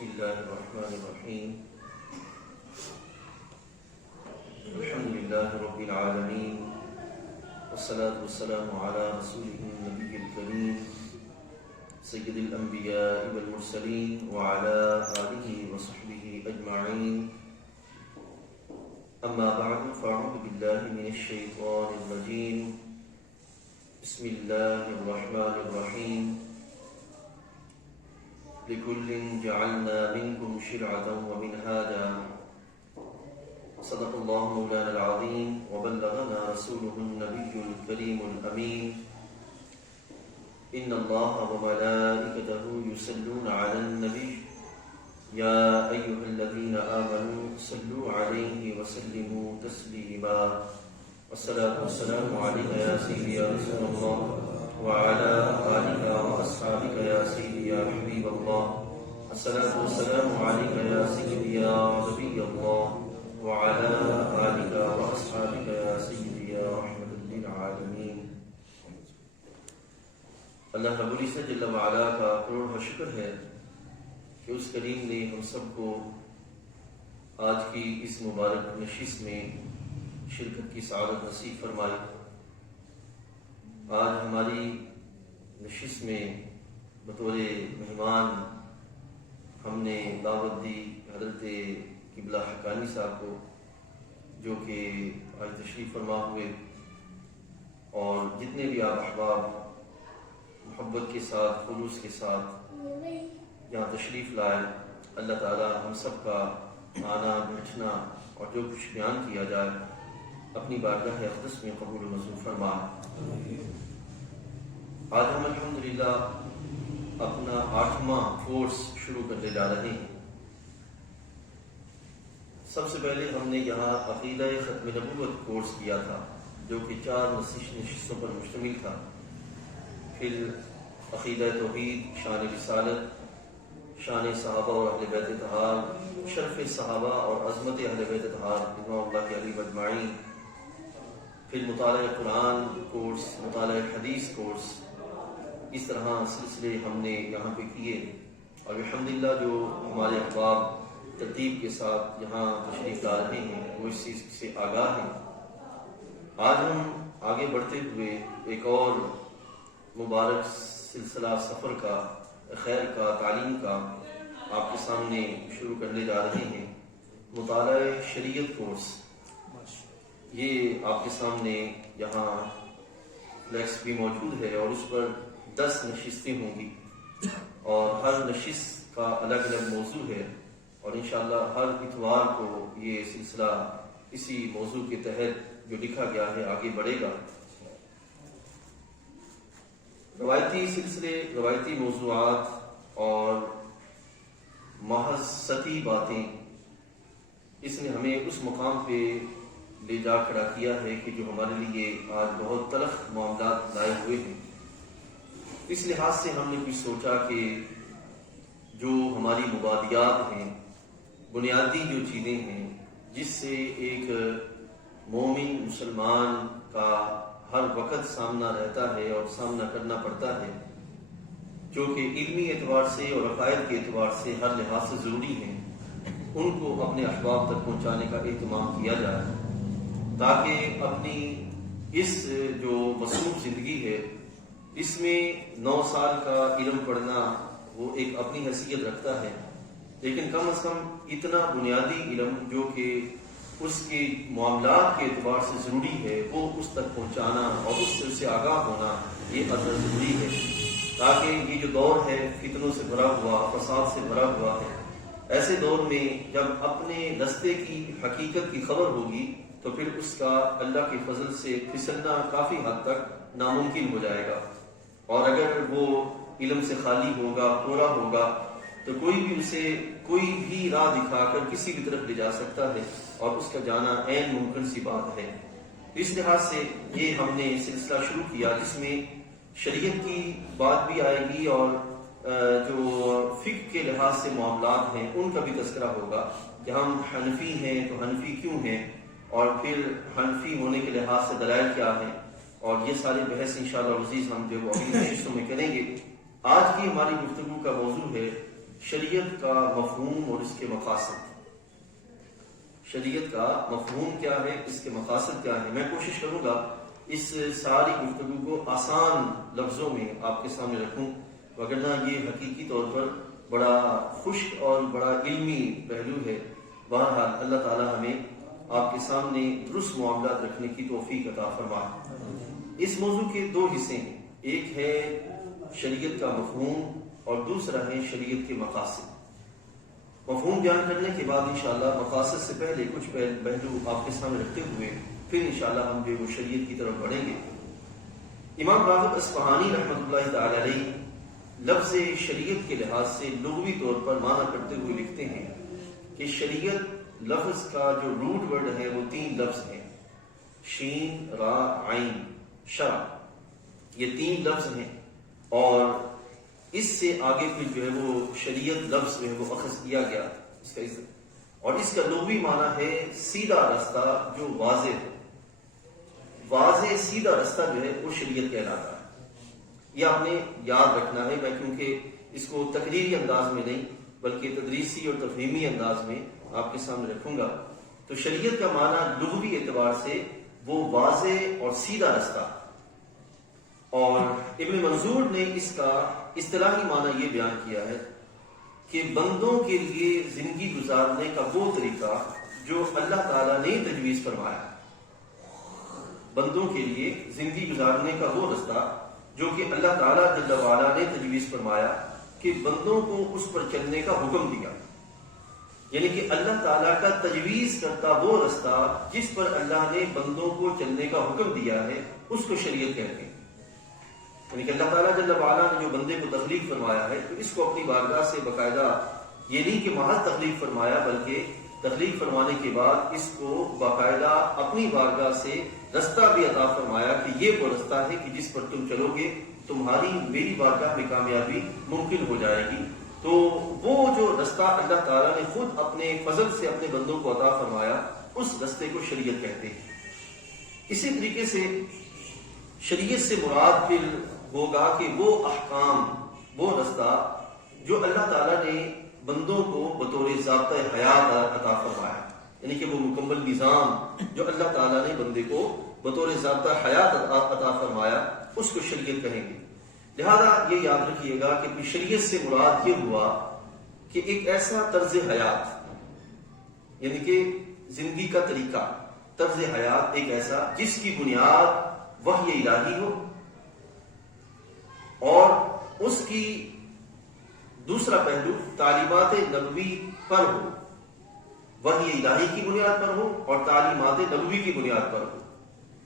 بسم الله الرحمن الرحيم الحمد لله رب العالمين والصلاة والسلام على رسوله النبي الكريم سيد الأنبياء والمرسلين وعلى آله وصحبه أجمعين أما بعد فأعوذ بالله من الشيطان الرجيم بسم الله الرحمن الرحيم لكل جعلنا منكم شرعة ومنهاجا صدق الله مولانا العظيم وبلغنا رسوله النبي الكريم الأمين إن الله وملائكته يصلون على النبي يا أيها الذين آمنوا صلوا عليه وسلموا تسليما والصلاة والسلام عليك يا سيدي يا رسول الله وعلى آلك وأصحابك يا سيدي يا حبيب الله الصلاة والسلام عليك يا سيدي يا نبي الله وعلى آلك وأصحابك يا سيدي يا رحمة للعالمين. اللہ رب العزت جل وعلا کا کروڑ شکر ہے کہ اس کریم نے ہم سب کو آج کی اس مبارک نشست میں شرکت کی سعادت نصیب فرمائی. آج ہماری نشست میں بطور مہمان ہم نے دعوت دی حضرت قبلہ حقانی صاحب کو، جو کہ آج تشریف فرما ہوئے، اور جتنے بھی آپ احباب محبت کے ساتھ خلوص کے ساتھ یہاں تشریف لائے، اللہ تعالی ہم سب کا آنا بیٹھنا اور جو کچھ بیان کیا جائے اپنی بارگاہ اقدس میں قبول و منظور فرما. آج ہم الحمدللہ اپنا 8واں کورس شروع کرنے جا رہے ہیں. سب سے پہلے ہم نے یہاں عقیدہ ختم نبوت کورس کیا تھا، جو کہ 4 نشستوں پر مشتمل تھا. پھر عقیدہ توحید، شان رسالت، شان صحابہ اور اہل بیت اطہار، شرف صحابہ اور عظمت اہل بیت اطہار رضوان اللہ علیہم اجمعین. پھر مطالعہ قرآن کورس، مطالعہ حدیث کورس. اس طرح سلسلے ہم نے یہاں پہ کیے، اور الحمدللہ جو ہمارے احباب ترتیب کے ساتھ یہاں تشریف لا رہے ہیں وہ اس چیز سے آگاہ ہیں. آج ہم آگے بڑھتے ہوئے ایک اور مبارک سلسلہ سفر کا، خیر کا، تعلیم کا آپ کے سامنے شروع کرنے جا رہے ہیں. مطالعہ شریعت کورس، یہ آپ کے سامنے یہاں فلیکس بھی موجود ہے، اور اس پر 10 نشستیں ہوں گی، اور ہر نشست کا الگ الگ موضوع ہے، اور انشاءاللہ ہر اتوار کو یہ سلسلہ اسی موضوع کے تحت جو لکھا گیا ہے آگے بڑھے گا. روایتی سلسلے، روایتی موضوعات اور محض سطحی باتیں، اس نے ہمیں اس مقام پہ لے جا کھڑا کیا ہے کہ جو ہمارے لیے آج بہت تلخ معاملات لائے ہوئے ہیں. اس لحاظ سے ہم نے بھی سوچا کہ جو ہماری مبادیات ہیں، بنیادی جو چیزیں ہیں جس سے ایک مومن مسلمان کا ہر وقت سامنا رہتا ہے اور سامنا کرنا پڑتا ہے، جو کہ علمی اعتبار سے اور عقائد کے اعتبار سے ہر لحاظ سے ضروری ہیں، ان کو اپنے احباب تک پہنچانے کا اہتمام کیا جائے، تاکہ اپنی اس جو مصروف زندگی ہے اس میں 9 سال کا علم پڑھنا وہ ایک اپنی حیثیت رکھتا ہے، لیکن کم از کم اتنا بنیادی علم جو کہ اس کے معاملات کے اعتبار سے ضروری ہے وہ اس تک پہنچانا اور اس سے آگاہ ہونا یہ قدر ضروری ہے، تاکہ یہ جو دور ہے فتنوں سے بھرا ہوا، فساد سے بھرا ہوا ہے، ایسے دور میں جب اپنے رستے کی حقیقت کی خبر ہوگی تو پھر اس کا اللہ کے فضل سے پھسلنا کافی حد تک ناممکن ہو جائے گا. اور اگر وہ علم سے خالی ہوگا، پورا ہوگا، تو کوئی بھی اسے کوئی بھی راہ دکھا کر کسی بھی طرف لے جا سکتا ہے، اور اس کا جانا عین ممکن سی بات ہے. اس لحاظ سے یہ ہم نے سلسلہ شروع کیا جس میں شریعت کی بات بھی آئے گی، اور جو فقہ کے لحاظ سے معاملات ہیں ان کا بھی تذکرہ ہوگا کہ ہم حنفی ہیں تو حنفی کیوں ہیں، اور پھر حنفی ہونے کے لحاظ سے دلائل کیا ہیں، اور یہ سارے بحث انشاءاللہ عزیز ہم جو اگلی نشستوں میں کریں گے. آج کی ہماری گفتگو کا موضوع ہے شریعت کا مفہوم اور اس کے مقاصد. شریعت کا مفہوم کیا ہے، اس کے مقاصد کیا ہے. میں کوشش کروں گا اس ساری گفتگو کو آسان لفظوں میں آپ کے سامنے رکھوں، وگرنہ یہ حقیقی طور پر بڑا خشک اور بڑا علمی پہلو ہے. بہرحال اللہ تعالی ہمیں آپ کے سامنے درست معاملات رکھنے کی توفیق عطا فرمائے. اس موضوع کے دو حصے ہیں، ایک ہے شریعت کا مفہوم اور دوسرا ہے شریعت کے مقاصد. مفہوم بیان کرنے کے بعد انشاءاللہ مقاصد سے پہلے کچھ پہلو آپ کے سامنے رکھتے ہوئے پھر انشاءاللہ ہم جو شریعت کی طرف بڑھیں گے. امام راغب اصفہانی رحمۃ اللہ تعالی علیہ لفظ شریعت کے لحاظ سے لغوی طور پر معنی کرتے ہوئے لکھتے ہیں کہ شریعت لفظ کا جو روٹ ورڈ ہے وہ 3 لفظ ہیں، شین را عین شرع. یہ 3 لفظ ہیں اور اس سے آگے پھر جو ہے وہ شریعت لفظ جو ہے وہ اخذ کیا گیا اس کا اور اس کا لغوی معنی ہے سیدھا رستہ جو واضح ہے. واضح سیدھا رستہ جو ہے وہ شریعت کہلاتا ہے. یہ آپ نے یاد رکھنا ہے. میں کیونکہ اس کو تقریری انداز میں نہیں بلکہ تدریسی اور تفہیمی انداز میں آپ کے سامنے رکھوں گا. تو شریعت کا معنی لغوی اعتبار سے وہ واضح اور سیدھا رستہ، اور ابن منظور نے اس کا اصطلاحی معنی یہ بیان کیا ہے کہ بندوں کے لیے زندگی گزارنے کا وہ طریقہ جو اللہ تعالیٰ نے تجویز فرمایا. بندوں کے لیے زندگی گزارنے کا وہ رستہ جو کہ اللہ تعالیٰ جل وعلا نے تجویز فرمایا کہ بندوں کو اس پر چلنے کا حکم دیا. یعنی کہ اللہ تعالیٰ کا تجویز کرتا وہ رستہ جس پر اللہ نے بندوں کو چلنے کا حکم دیا ہے اس کو شریعت کہتے ہیں. یعنی کہ اللہ تعالیٰ جل وعلا نے جو بندے کو تخلیق فرمایا ہے تو اس کو اپنی بارگاہ سے باقاعدہ یہ نہیں کہ محض تخلیق فرمایا بلکہ تخلیق فرمانے کے بعد اس کو باقاعدہ اپنی بارگاہ سے رستہ بھی عطا فرمایا کہ یہ وہ رستہ ہے کہ جس پر تم چلو گے تمہاری میری بارگاہ میں کامیابی ممکن ہو جائے گی. تو وہ جو رستہ اللہ تعالیٰ نے خود اپنے فضل سے اپنے بندوں کو عطا فرمایا اس رستے کو شریعت کہتے ہیں. اسی طریقے سے شریعت سے مراد پھر ہوگا کہ وہ احکام، وہ رستہ جو اللہ تعالیٰ نے بندوں کو بطور ضابطۂ حیات عطا فرمایا. یعنی کہ وہ مکمل نظام جو اللہ تعالیٰ نے بندے کو بطور ضابطۂ حیات عطا فرمایا اس کو شریعت کہیں گے. لہذا یہ یاد رکھیے گا کہ شریعت سے مراد یہ ہوا کہ ایک ایسا طرز حیات، یعنی کہ زندگی کا طریقہ، طرز حیات ایک ایسا جس کی بنیاد وحی الہی ہو اور اس کی دوسرا پہلو تعلیمات نبوی پر ہو. وحی الہی کی بنیاد پر ہو اور تعلیمات نبوی کی بنیاد پر ہو.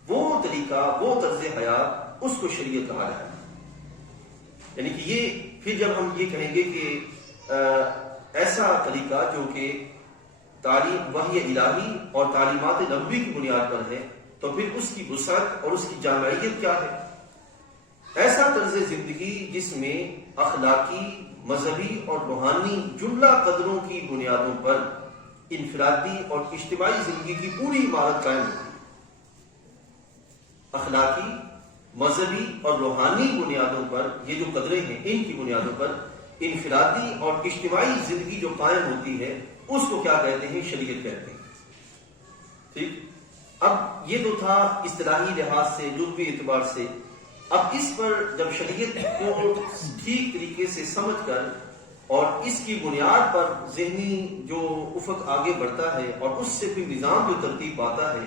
وہ طریقہ، وہ طرز حیات اس کو شریعت کہا جائے. یعنی کہ یہ پھر جب ہم یہ کہیں گے کہ ایسا طریقہ جو کہ تعلیم وحی الہی اور تعلیمات نبوی کی بنیاد پر ہے تو پھر اس کی وسعت اور اس کی جامعیت کیا ہے. ایسا طرز زندگی جس میں اخلاقی، مذہبی اور روحانی جملہ قدروں کی بنیادوں پر انفرادی اور اجتماعی زندگی کی پوری عمارت قائم ہوتی ہے. اخلاقی، مذہبی اور روحانی بنیادوں پر یہ جو قدریں ہیں ان کی بنیادوں پر انفرادی اور اجتماعی زندگی جو قائم ہوتی ہے اس کو کیا کہتے ہیں؟ شریعت کہتے ہیں. ٹھیک. اب یہ تو تھا اصطلاحی لحاظ سے، لغوی اعتبار سے. اب اس پر جب شریعت کو ٹھیک طریقے سے سمجھ کر اور اس کی بنیاد پر ذہنی جو افق آگے بڑھتا ہے اور اس سے پھر نظام جو ترتیب پاتا ہے،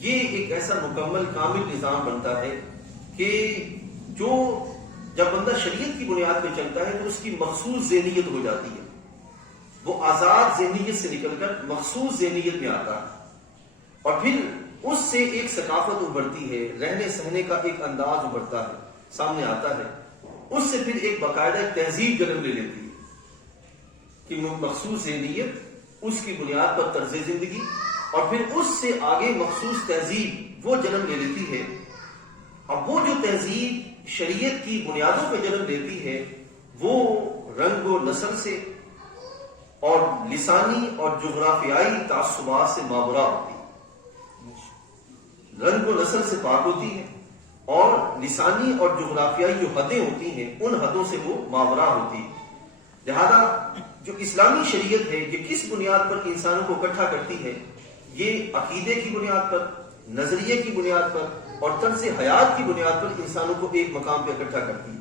یہ ایک ایسا مکمل کامل نظام بنتا ہے کہ جو جب بندہ شریعت کی بنیاد پہ چلتا ہے تو اس کی مخصوص ذہنیت ہو جاتی ہے. وہ آزاد ذہنیت سے نکل کر مخصوص ذہنیت میں آتا ہے اور پھر اس سے ایک ثقافت ابھرتی ہے، رہنے سہنے کا ایک انداز ابھرتا ہے، سامنے آتا ہے. اس سے پھر ایک باقاعدہ ایک تہذیب جنم لے لیتی ہے کہ مخصوص ذہنیت، اس کی بنیاد پر طرز زندگی اور پھر اس سے آگے مخصوص تہذیب وہ جنم لے لیتی ہے. اب وہ جو تہذیب شریعت کی بنیادوں پہ جنم لیتی ہے وہ رنگ و نسل سے اور لسانی اور جغرافیائی تعصبات سے مابرا ہوتی ہے. رنگ و نسل سے پاک ہوتی ہے اور لسانی اور جغرافیائی جو حدیں ہوتی ہیں ان حدوں سے وہ مابرا ہوتی ہے. لہذا جو اسلامی شریعت ہے یہ کس بنیاد پر انسانوں کو اکٹھا کرتی ہے؟ یہ عقیدے کی بنیاد پر، نظریے کی بنیاد پر اور طرز حیات کی بنیاد پر انسانوں کو ایک مقام پہ اکٹھا کرتی ہے۔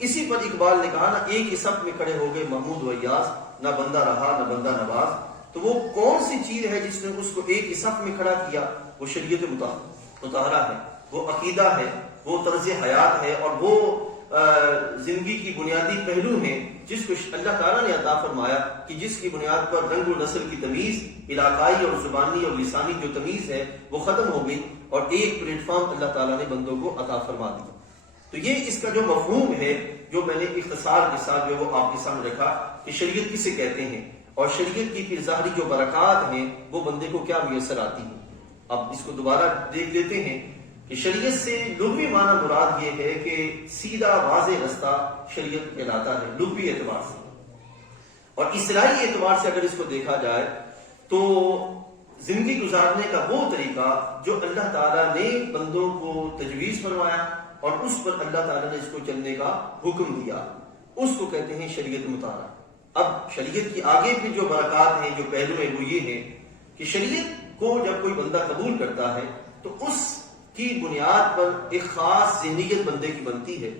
اسی پر اقبال نے کہا نا، ایک ہی صف میں کھڑے ہو گئے محمود و ایاز، نہ بندہ رہا نہ بندہ نواز۔ تو وہ کون سی چیز ہے جس نے اس کو ایک ہی صف میں کھڑا کیا؟ وہ شریعت مطہرہ ہے، وہ عقیدہ ہے، وہ طرز حیات ہے، اور وہ زندگی کی بنیادی پہلو ہیں جس کو اللہ تعالیٰ نے عطا فرمایا، کہ جس کی بنیاد پر رنگ و نسل کی تمیز، علاقائی اور زبانی اور لسانی جو تمیز ہے وہ ختم ہو گئی، اور ایک پلیٹ فارم اللہ تعالیٰ نے بندوں کو عطا فرما دیا۔ تو یہ اس کا جو مفہوم ہے جو میں نے اختصار کے ساتھ جو وہ آپ کے سامنے رکھا کہ شریعت کسے کہتے ہیں، اور شریعت کی پھر ظاہری جو برکات ہیں وہ بندے کو کیا میسر آتی ہیں۔ اب اس کو دوبارہ دیکھ لیتے ہیں کہ شریعت سے لغوی معنی مراد یہ ہے کہ سیدھا واضح رستہ شریعت کہلاتا ہے لغوی اعتبار سے، اور اصطلاحی اعتبار سے اگر اس کو دیکھا جائے تو زندگی گزارنے کا وہ طریقہ جو اللہ تعالیٰ نے بندوں کو تجویز فرمایا اور اس پر اللہ تعالیٰ نے اس کو چلنے کا حکم دیا، اس کو کہتے ہیں شریعت مطالعہ۔ اب شریعت کی آگے پھر جو برکات ہیں، جو پہلو ہیں، وہ یہ ہے کہ شریعت کو جب کوئی بندہ قبول کرتا ہے تو اس کی بنیاد پر ایک خاص ذہنیت بندے کی بنتی ہے،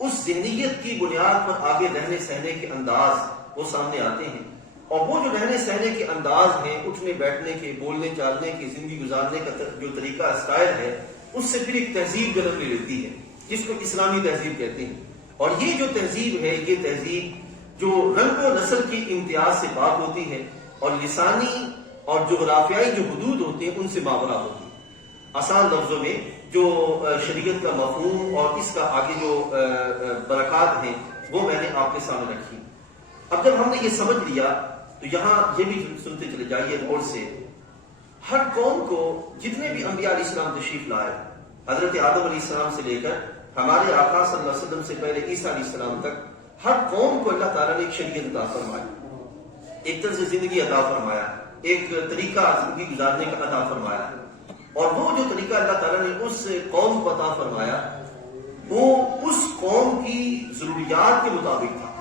اس ذہنیت کی بنیاد پر آگے رہنے سہنے کے انداز وہ سامنے آتے ہیں، اور وہ جو رہنے سہنے کے انداز ہیں، اٹھنے بیٹھنے کے، بولنے چالنے کے، زندگی گزارنے کا جو طریقہ اسٹائل ہے، اس سے پھر ایک تہذیب جنم لے لیتی ہے جس کو اسلامی تہذیب کہتے ہیں۔ اور یہ جو تہذیب ہے، یہ تہذیب جو رنگ و نسل کی امتیاز سے پاک ہوتی ہے، اور لسانی اور جغرافیائی جو حدود ہوتے ہیں ان سے ماورا ہوتی ہے۔ آسان لفظوں میں جو شریعت کا مفہوم اور اس کا آگے جو برکات ہیں وہ میں نے آپ کے سامنے رکھی۔ اب جب ہم نے یہ سمجھ لیا تو یہاں یہ بھی سنتے چلے جائیے غور سے، ہر قوم کو جتنے بھی انبیاء علیہ السلام تشریف لائے، حضرت آدم علیہ السلام سے لے کر ہمارے آقا صلی اللہ علیہ وسلم سے پہلے عیسیٰ علیہ السلام تک، ہر قوم کو اللہ تعالیٰ نے ایک شریعت عطا فرمایا، ایک طرز زندگی عطا فرمایا، ایک طریقہ زندگی گزارنے کا عطا فرمایا، اور وہ جو طریقہ اللہ تعالیٰ نے اس قوم کو عطا فرمایا وہ اس قوم کی ضروریات کے مطابق تھا،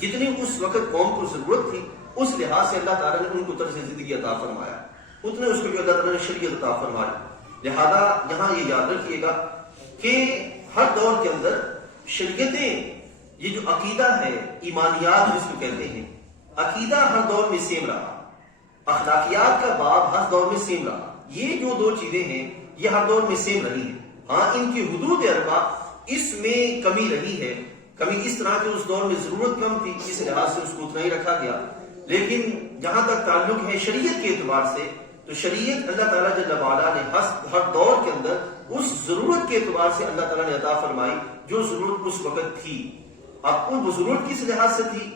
جتنی اس وقت قوم کو ضرورت تھی اس لحاظ سے اللہ تعالیٰ نے ان کو طرز زندگی عطا فرمایا، اتنے اس کو بھی اللہ تعالیٰ نے شریعت عطا فرمائی۔ لہذا یہاں یہ یاد رکھیے گا کہ ہر دور کے اندر شریعتیں، یہ جو عقیدہ ہے، ایمانیات جس کو کہتے ہیں، عقیدہ ہر دور میں سیم رہا، اخلاقیات کا باب ہر دور میں سیم رہا، یہ جو دو چیزیں ہیں یہ ہر دور میں سیم رہی ہیں۔ ہاں ان کی حدود اربع اس میں کمی رہی ہے، کمی اس طرح کہ اس دور میں ضرورت کم تھی، اس لحاظ سے اس کو اتنا ہی رکھا گیا، لیکن جہاں تک تعلق ہے شریعت کے اعتبار سے تو شریعت اللہ تعالیٰ جل وعلا نے ہر دور کے اندر اس ضرورت کے اعتبار سے اللہ تعالیٰ نے عطا فرمائی جو ضرورت اس وقت تھی۔ اب وہ ضرورت کس لحاظ سے تھی؟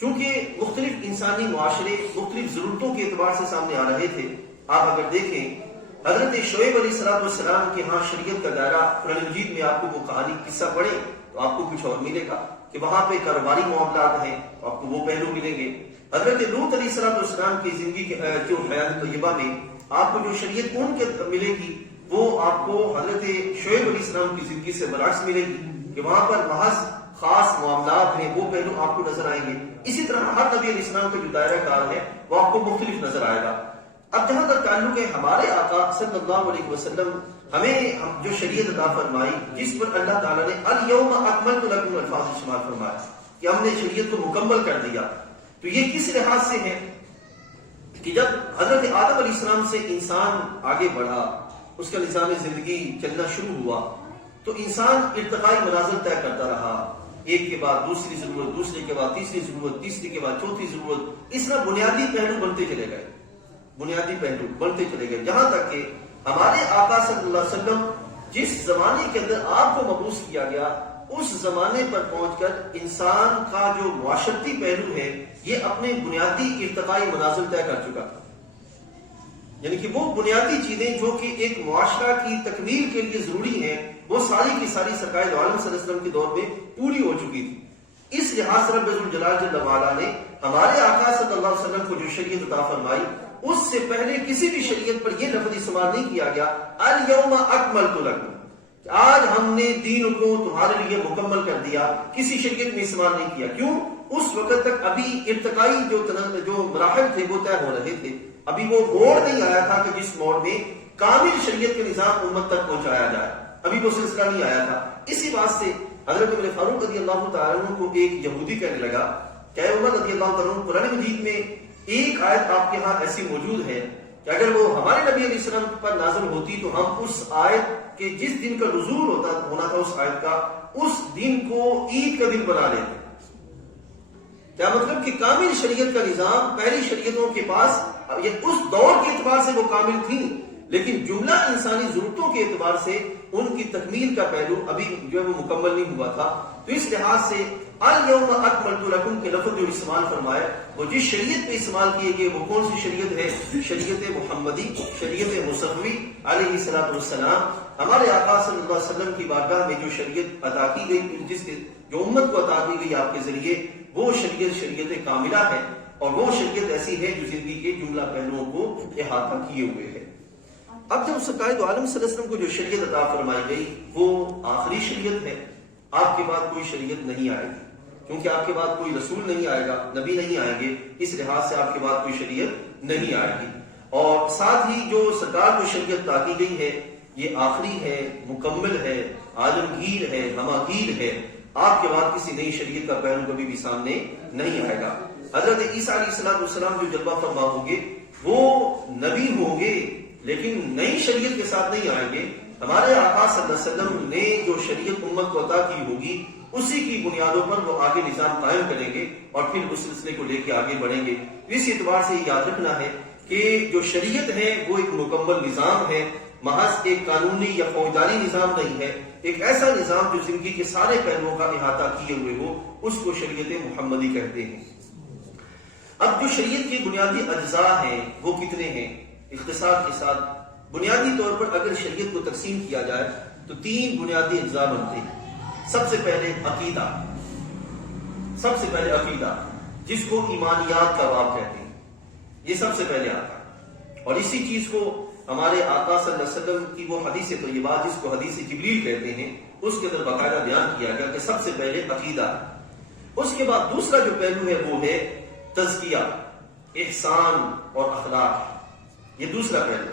چونکہ مختلف انسانی معاشرے مختلف ضرورتوں کے اعتبار سے سامنے آ رہے تھے۔ آپ اگر دیکھیں حضرت شعیب علیہ السلام کے ہاں شریعت کا دائرہ، قرآن مجید میں آپ کو وہ کہانی قصہ پڑھیں تو آپ کو کچھ اور ملے گا کہ وہاں پہ کاروباری معاملات ہیں، آپ کو وہ پہلو ملیں گے۔ حضرت لوط علیہ السلام کی زندگی کے جو حیات طیبہ میں آپ کو جو شریعت ان کے ملے گی وہ آپ کو حضرت شعیب علیہ السلام کی زندگی سے برعکس ملے گی کہ وہاں پر محض خاص معاملات ہیں، وہ پہلو آپ کو نظر آئیں گے۔ اسی طرح ہر نبی علیہ السلام کا جو دائرہ کار ہے وہ آپ کو مختلف نظر آئے گا۔ اب جہاں تک تعلق ہے ہمارے آقا صلی اللہ علیہ وسلم، ہمیں جو شریعت عطا فرمائی جس پر اللہ تعالیٰ نے الیوم اکملت لکم الفاظ شمار فرمایا کہ ہم نے شریعت کو مکمل کر دیا، تو یہ کس لحاظ سے ہے کہ جب حضرت آدم علیہ السلام سے انسان آگے بڑھا، اس کا نظام زندگی چلنا شروع ہوا تو انسان ارتقائی منازل طے کرتا رہا، ایک کے بعد دوسری ضرورت، دوسرے کے بعد تیسری ضرورت، تیسری کے بعد چوتھی ضرورت، اس طرح بنیادی پہلو بنتے چلے گئے، بنیادی پہلو بنتے چلے گئے، جہاں تک کہ ہمارے آقا صلی اللہ علیہ وسلم جس زمانے کے اندر آپ کو مبعوث کیا گیا اس زمانے پر پہنچ کر انسان کا جو معاشرتی پہلو ہے یہ اپنے بنیادی ارتقائی منازل طے کر چکا تھا، یعنی کہ وہ بنیادی چیزیں جو کہ ایک معاشرہ کی تکمیل کے لیے ضروری ہیں وہ ساری کی ساری سرکار دو عالم صلی اللہ علیہ وسلم کے دور میں پوری ہو چکی تھی۔ اس لحاظ سے رب ذوالجلال جل وعلا نے ہمارے آقا صلی اللہ علیہ وسلم کو جو شریعت عطا فرمائی اس سے پہلے کسی بھی شریعت پر یہ لفظ استعمال نہیں کیا گیا الیوم اکملت لکم، آج ہم نے دین کو تمہارے لیے مکمل کر دیا، کسی شریعت میں استعمال نہیں کیا۔ کیوں؟ اس وقت تک ابھی ارتقائی جو مراحل تھے وہ طے ہو رہے تھے. ابھی وہ موڑ نہیں آیا تھا کہ جس موڑ میں کامل شریعت کے نظام امت تک پہنچایا جائے. ابھی وہ سلسلہ نہیں آیا تھا. اسی بات سے حضرت عمر فاروق رضی اللہ تعالیٰ عنہ کو ایک یہودی کہنے لگا کہ اے عمر رضی اللہ تعالیٰ عنہ، قرآن مجید میں ایک آیت آپ کے ہاں ایسی موجود ہے کہ اگر وہ ہمارے نبی علیہ السلام پر نازل ہوتی تو ہم اس آیت کے جس دن کا نزول ہونا تھا اس آیت کا، اس دن کو عید کا دن بنا لیتے. کیا مطلب کہ کامل شریعت کا نظام پہلی شریعتوں کے پاس اس دور کے اعتبار سے وہ کامل تھی، لیکن جملہ انسانی ضرورتوں کے اعتبار سے ان کی تکمیل کا پہلو ابھی جو ہے وہ مکمل نہیں ہوا تھا. تو اس لحاظ سے الیوم اکملت لکم کے لفظ جو استعمال فرمائے وہ جس شریعت پہ استعمال کیے گئے وہ کون سی شریعت ہے؟ شریعت محمدی، شریعت مصطفی علیہ الصلوۃ والسلام. ہمارے آقا صلی اللہ علیہ وسلم کی بارگاہ میں جو شریعت عطا کی گئی، جو امت کو عطا کی گئی آپ کے ذریعے، وہ شریعت کاملہ ہے، اور وہ شریعت ایسی ہے جو زندگی کے جملہ پہلوؤں کو احاطہ کیے ہوئے ہے. اب جب سرکار دو عالم صلی اللہ علیہ وسلم کو جو شریعت عطا فرمائی گئی وہ آخری شریعت ہے. آپ کے بعد کوئی شریعت نہیں آئے گی، کیونکہ آپ کے بعد کوئی رسول نہیں آئے گا، نبی نہیں آئیں گے، اس لحاظ سے آپ کے بعد کوئی شریعت نہیں آئے گی. اور ساتھ ہی جو سرکار کو شریعت عطا کی گئی ہے یہ آخری ہے، مکمل ہے، عالمگیر ہے، ہماگیر ہے. آپ کے بعد کسی نئی شریعت کا پہلو کبھی بھی سامنے نہیں آئے گا. حضرت عیسیٰ علیہ السلام جو جلوہ فرما ہوں گے وہ نبی ہوں گے لیکن نئی شریعت کے ساتھ نہیں آئیں گے. ہمارے آقا صلی اللہ علیہ وسلم نے جو شریعت امت کو عطا کی ہوگی اسی کی بنیادوں پر وہ آگے نظام قائم کریں گے اور پھر اس سلسلے کو لے کے آگے بڑھیں گے. اس اعتبار سے یاد رکھنا ہے کہ جو شریعت ہے وہ ایک مکمل نظام ہے، محض ایک قانونی یا فوجداری نظام نہیں ہے. ایک ایسا نظام جو زندگی کے سارے پہلوؤں کا احاطہ کیے ہوئے ہو اس کو شریعت محمدی کہتے ہیں. اب جو شریعت کے بنیادی اجزاء ہیں وہ کتنے ہیں؟ اختصار کے ساتھ بنیادی طور پر اگر شریعت کو تقسیم کیا جائے تو 3 بنیادی اجزاء بنتے ہیں. سب سے پہلے عقیدہ جس کو ایمانیات کا باب کہتے ہیں، یہ سب سے پہلے آتا ہے. اور اسی چیز کو ہمارے آقا صلی اللہ علیہ وسلم کی وہ حدیث طیبہ جس کو حدیث جبریل کہتے ہیں اس کے اندر باقاعدہ بیان کیا گیا کہ سب سے پہلے عقیدہ. اس کے بعد دوسرا جو پہلو ہے وہ ہے تزکیہ، احسان اور اخلاق. یہ دوسرا پہلو،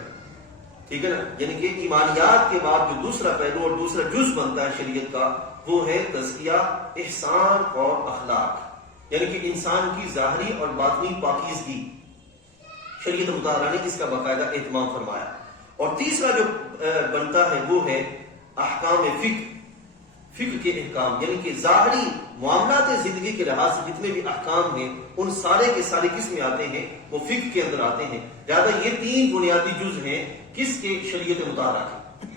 ٹھیک ہے نا؟ یعنی کہ ایمانیات کے بعد جو دوسرا پہلو اور دوسرا جز بنتا ہے شریعت کا وہ ہے تزکیہ، احسان اور اخلاق. یعنی کہ انسان کی ظاہری اور باطنی پاکیزگی شریعت مطہرہ نے اس کا باقاعدہ اہتمام فرمایا. اور تیسرا جو بنتا ہے وہ ہے احکام فقہ کے احکام، یعنی کہ ظاہری معاملات زندگی کے لحاظ سے جتنے بھی احکام ہیں ان سارے کے سارے کس میں آتے ہیں؟ وہ فقہ کے اندر آتے ہیں. لہٰذا یہ 3 بنیادی جز ہیں کس کے؟ شریعت مطہرہ کے.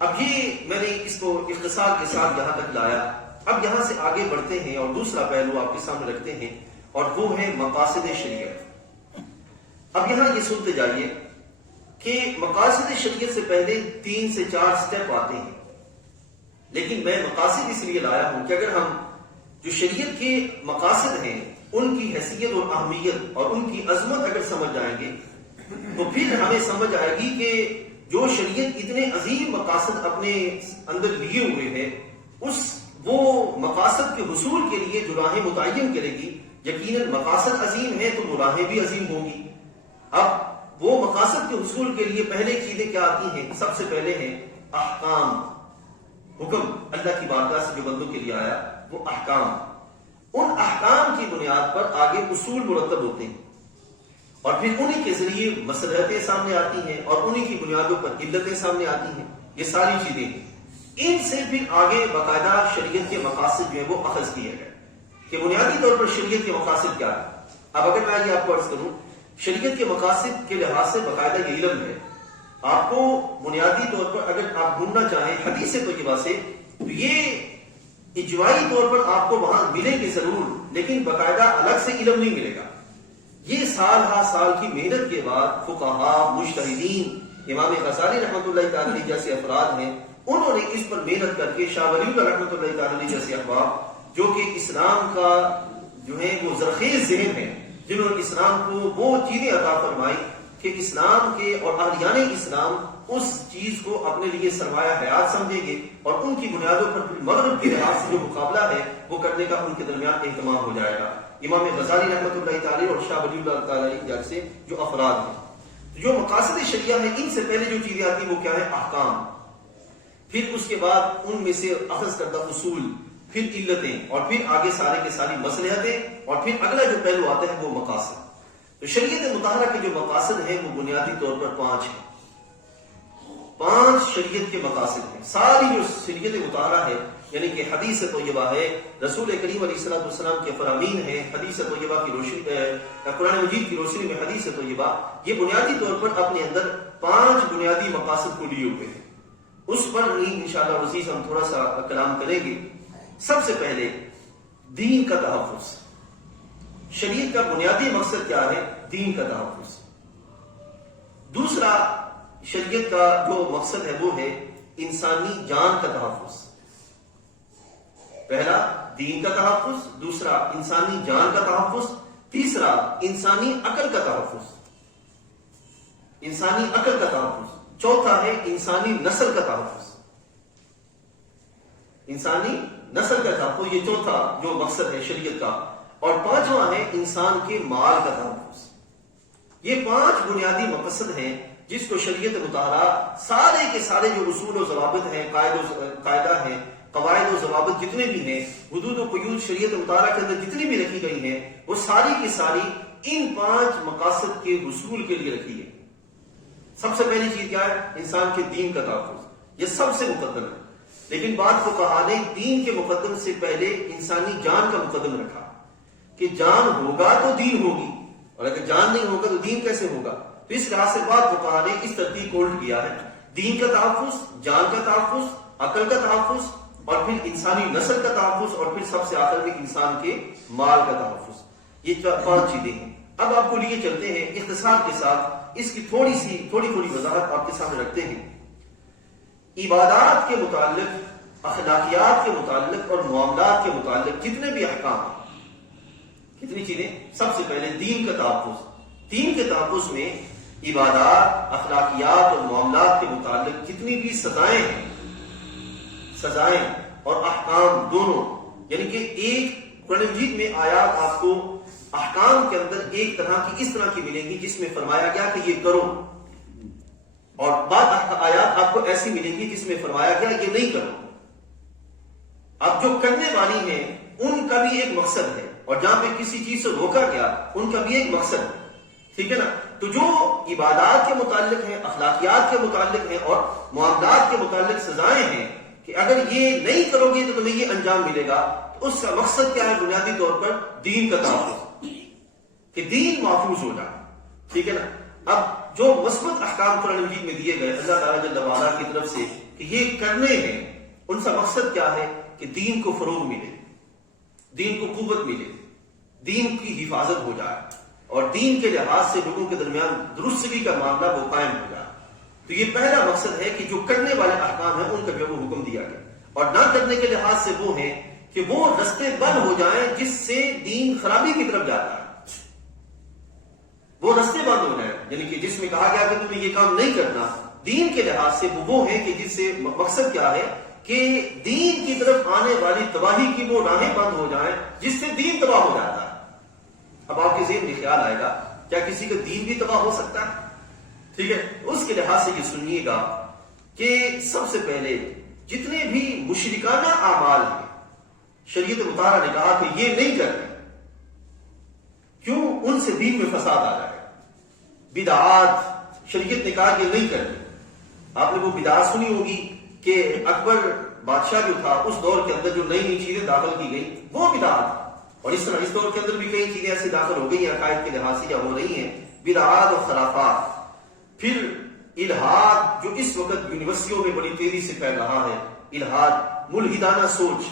اب یہ میں نے اس کو اختصار کے ساتھ یہاں تک لایا. اب یہاں سے آگے بڑھتے ہیں اور دوسرا پہلو آپ کے سامنے رکھتے ہیں اور وہ ہے مقاصد شریعت. اب یہاں یہ سنتے جائیے کہ مقاصد شریعت سے پہلے 3 سے 4 سٹیپ آتے ہیں، لیکن میں مقاصد اس لیے لایا ہوں کہ اگر ہم جو شریعت کے مقاصد ہیں ان کی حیثیت اور اہمیت اور ان کی عظمت اگر سمجھ جائیں گے تو پھر ہمیں سمجھ آئے گی کہ جو شریعت اتنے عظیم مقاصد اپنے اندر لیے ہوئے ہیں وہ مقاصد کے حصول کے لیے جو راہیں متعین کرے گی، یقیناً مقاصد عظیم ہیں تو وہ راہیں بھی عظیم ہوں گی. اب وہ مقاصد کے حصول کے لیے پہلے چیزیں کیا آتی ہیں؟ سب سے پہلے ہیں احکام. حکم اللہ کی بارگاہ سے جو بندوں کے لیے آیا وہ احکام. ان احکام کی بنیاد پر آگے اصول مرتب ہوتے ہیں اور پھر انہی کے ذریعے مصلحتیں سامنے آتی ہیں اور انہی کی بنیادوں پر علتیں سامنے آتی ہیں. یہ ساری چیزیں ہیں. ان سے پھر آگے باقاعدہ شریعت کے مقاصد جو ہے وہ اخذ کیے گئے کہ بنیادی طور پر شریعت کے مقاصد کیا ہے. اب اگر میں یہ آپ کو عرض کروں شریعت کے مقاصد کے لحاظ سے باقاعدہ یہ علم ہے. آپ کو بنیادی طور پر اگر آپ ڈھونڈنا چاہیں حدیث طیبہ سے تو یہ اجماعی طور پر آپ کو وہاں ملیں گے ضرور، لیکن باقاعدہ الگ سے علم نہیں ملے گا. یہ سال ہا سال کی محنت کے بعد فقہاء، مجتہدین، امام غزالی رحمۃ اللہ تعالی علیہ جیسے افراد ہیں انہوں نے اس پر محنت کر کے شاہ ولی اللہ رحمۃ اللہ تعالی علیہ جیسے احباب جو کہ اسلام کا جو ہے وہ زرخیز ذہن ہے، جنہوں نے اسلام کو وہ چیزیں عطا فرمائی کہ اسلام کے اور اہلیان اسلام اس چیز کو اپنے لیے سرمایہ حیات سمجھیں گے اور ان کی بنیادوں پر مغرب کے لحاظ سے جو مقابلہ ہے وہ کرنے کا ان کے درمیان اہتمام ہو جائے گا. امام غزالی رحمۃ اللہ تعالی اور شاہ ولی اللہ تعالی جیسے جو افراد ہیں. جو مقاصد شریعہ ہیں ان سے پہلے جو چیزیں آتی ہیں وہ کیا ہے؟ احکام. پھر اس کے بعد ان میں سے اخذ کردہ اصول، پھر علتیں، اور پھر آگے سارے کے ساری مصلحتیں، اور پھر اگلا جو پہلو آتا ہے وہ مقاصد. تو شریعت مطہرہ کے جو مقاصد ہیں وہ بنیادی طور پر 5 ہیں. 5 شریعت کے مقاصد ہیں. ساری جو شریعت مطہرہ ہے یعنی کہ حدیث طیبہ ہے، رسول کریم علیہ الصلوۃ والسلام کے فرامین ہیں، حدیث طیبہ کی روشنی، قرآن مجید کی روشنی میں حدیث طیبہ، یہ بنیادی طور پر اپنے اندر 5 بنیادی مقاصد کو لیے ہوئے ہیں. اس پر ہی انشاءاللہ عزیز ہم تھوڑا سا کلام کریں گے. سب سے پہلے دین کا تحفظ. شریعت کا بنیادی مقصد کیا ہے؟ دین کا تحفظ. دوسرا شریعت کا جو مقصد ہے وہ ہے انسانی جان کا تحفظ. پہلا دین کا تحفظ، دوسرا انسانی جان کا تحفظ، تیسرا انسانی عقل کا تحفظ، انسانی عقل کا تحفظ، چوتھا ہے انسانی نسل کا تحفظ. انسانی نسل کا تحفظ، یہ چوتھا جو مقصد ہے شریعت کا. اور پانچواں ہے انسان کے مال کا تحفظ. یہ 5 بنیادی مقصد ہیں جس کو شریعت مطہرہ سارے کے سارے جو اصول و ضوابط ہیں، قاعدہ ہیں، قواعد و ضوابط جتنے بھی ہیں، حدود و قیود شریعت مطالعہ کے اندر جتنی بھی رکھی گئی ہیں، وہ ساری کی ساری ان 5 مقاصد کے حصول کے لیے رکھی ہے. سب سے پہلی چیز کیا ہے؟ انسان کے دین کا تحفظ. یہ سب سے مقدم ہے. لیکن بات کو کہا نے دین کے مقدم سے پہلے انسانی جان کا مقدم رکھا کہ جان ہوگا تو دین ہوگی، اور اگر جان نہیں ہوگا تو دین کیسے ہوگا؟ تو اس لحاظ سے بات کو کہا نے اس ترتیب کو الٹ کیا ہے. دین کا تحفظ، جان کا تحفظ، عقل کا تحفظ، اور پھر انسانی نسل کا تحفظ، اور پھر سب سے آخر میں انسان کے مال کا تحفظ. یہ 5 چیزیں ہیں. اب آپ کو لیے چلتے ہیں اختصار کے ساتھ، اس کی تھوڑی وضاحت آپ کے سامنے رکھتے ہیں. عبادات کے متعلق، اخلاقیات کے متعلق اور معاملات کے متعلق جتنے بھی احکام ہیں، کتنی چیزیں؟ سب سے پہلے دین کا تحفظ. دین کے تحفظ میں عبادات، اخلاقیات اور معاملات کے متعلق جتنی بھی سزائیں اور احکام دونوں، یعنی کہ ایک قرآن مجید میں آیات آپ کو احکام کے اندر ایک طرح کی اس طرح کی ملیں گی جس میں فرمایا گیا کہ یہ کرو، اور بعض آیات آپ کو ایسی ملیں گی جس میں فرمایا گیا یہ نہیں کرو. اب جو کرنے والی ہیں ان کا بھی ایک مقصد ہے، اور جہاں پہ کسی چیز سے روکا گیا ان کا بھی ایک مقصد ہے. ٹھیک ہے نا؟ تو جو عبادات کے متعلق ہیں، اخلاقیات کے متعلق ہیں اور معاملات کے متعلق سزائیں ہیں کہ اگر یہ نہیں کرو گے تو تمہیں یہ انجام ملے گا، تو اس کا مقصد کیا ہے؟ بنیادی طور پر دین کا تحفظ، کہ دین محفوظ ہو جائے. ٹھیک ہے نا؟ اب جو مثبت احکام قرآن مجید میں دیے گئے اللہ تعالیٰ جل وعلا کی طرف سے کہ یہ کرنے ہیں، ان کا مقصد کیا ہے؟ کہ دین کو فروغ ملے، دین کو قوت ملے، دین کی حفاظت ہو جائے، اور دین کے لحاظ سے لوگوں کے درمیان درستگی کا معاملہ وہ قائم ہو جائے. تو یہ پہلا مقصد ہے کہ جو کرنے والے احکام ہیں ان کا جو وہ حکم دیا گیا، اور نہ کرنے کے لحاظ سے وہ ہیں کہ وہ رستے بند ہو جائیں جس سے دین خرابی کی طرف جاتا ہے. وہ رستے بند ہو جائیں، یعنی کہ جس میں کہا گیا کہ تمہیں یہ کام نہیں کرنا، دین کے لحاظ سے وہ ہیں کہ جس سے مقصد کیا ہے کہ دین کی طرف آنے والی تباہی کی وہ راہیں بند ہو جائیں جس سے دین تباہ ہو جاتا ہے. اب آپ کے ذہن میں خیال آئے گا کیا کسی کا دین بھی تباہ ہو سکتا ہے؟ ٹھیک ہے، اس کے لحاظ سے یہ سنیے گا کہ سب سے پہلے جتنے بھی مشرکانہ اعمال ہیں شریعت مطالعہ نے کہا کہ یہ نہیں کرنا. کیوں؟ ان سے دین میں فساد آ جائے. بدعات شریعت نے کہا کہ نہیں کرنی. آپ نے وہ بدعات سنی ہوگی کہ اکبر بادشاہ جو تھا اس دور کے اندر جو نئی نئی چیزیں داخل کی گئی وہ بدعات، اور اس طرح اس دور کے اندر بھی کئی چیزیں ایسی داخل ہو گئی ہیں عقائد کے لحاظ سے یا ہو رہی ہیں، بدعات اور خرافات. پھر الہاد جو اس وقت یونیورسٹیوں میں بڑی تیزی سے پھیل رہا ہے، الہاد، ملحدانہ سوچ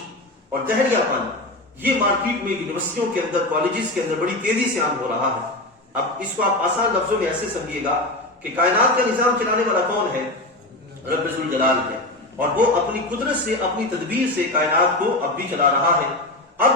اور دہریہ پن، یہ مارکیٹ میں یونیورسٹیوں کے اندر، کالجز کے اندر بڑی تیزی سے عام ہو رہا ہے. اب اس کو آپ آسان لفظوں میں ایسے سمجھیے گا کہ کائنات کا نظام چلانے والا کون ہے؟ رب ذوالجلال ہے، اور وہ اپنی قدرت سے، اپنی تدبیر سے کائنات کو اب بھی چلا رہا ہے. اب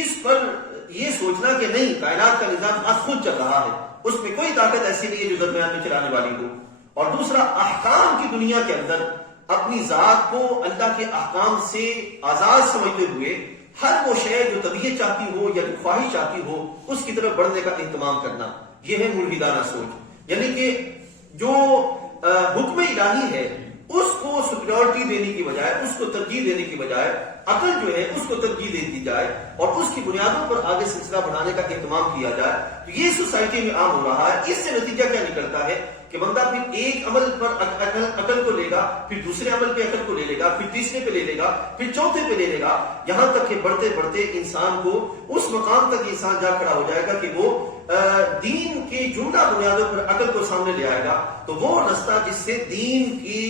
اس پر یہ سوچنا کہ نہیں کائنات کا نظام آج خود چل رہا ہے، اس میں کوئی طاقت ایسی نہیں ہے جو درمیان میں چلانے والی ہو. اور دوسرا، احکام کی دنیا کے اندر اپنی ذات کو اللہ کے احکام سے آزاد سمجھتے ہوئے ہر وہ شے جو طبیعت چاہتی ہو یا جو خواہش چاہتی ہو اس کی طرف بڑھنے کا اہتمام کرنا، یہ ہے ملحدانہ سوچ. یعنی کہ جو حکم الہی ہے اس کو سپیریورٹی دینے کی بجائے، اس کو ترجیح دینے کی بجائے عقل جو ہے اس کو ترجیح دے دی جائے اور اس کی بنیادوں پر آگے سلسلہ بڑھانے کا اہتمام کیا جائے. تو یہ سوسائٹی میں عام ہو رہا ہے. اس سے نتیجہ کیا نکلتا ہے کہ بندہ پھر ایک عمل پر عقل کو لے گا، پھر دوسرے عمل پہ عقل کو لے لے گا، پھر تیسرے پہ لے لے گا، پھر چوتھے پہ لے لے گا، یہاں تک کہ بڑھتے بڑھتے انسان کو اس مقام تک انسان جا کھڑا ہو جائے گا کہ وہ دین کی جملہ بنیادوں پر عقل کو سامنے لے آئے گا. تو وہ رستہ جس سے دین کی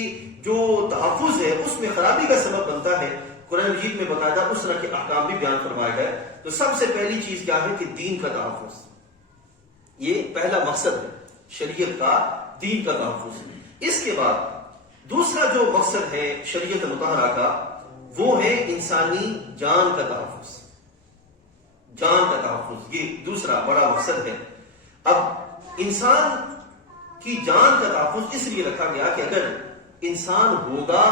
جو تحفظ ہے اس میں خرابی کا سبب بنتا ہے، قرآن مجید میں باقاعدہ اس طرح کے احکام بھی بیان فرمائے گئے. تو سب سے پہلی چیز کیا ہے کہ دین کا تحفظ. یہ پہلا مقصد ہے شریعت کا، دین کا تحفظ. اس کے بعد دوسرا جو مقصد ہے شریعت مطہرہ کا وہ ہے انسانی جان کا تحفظ. جان کا تحفظ یہ دوسرا بڑا مقصد ہے. اب انسان کی جان کا تحفظ اس لیے رکھا گیا کہ اگر انسان ہوگا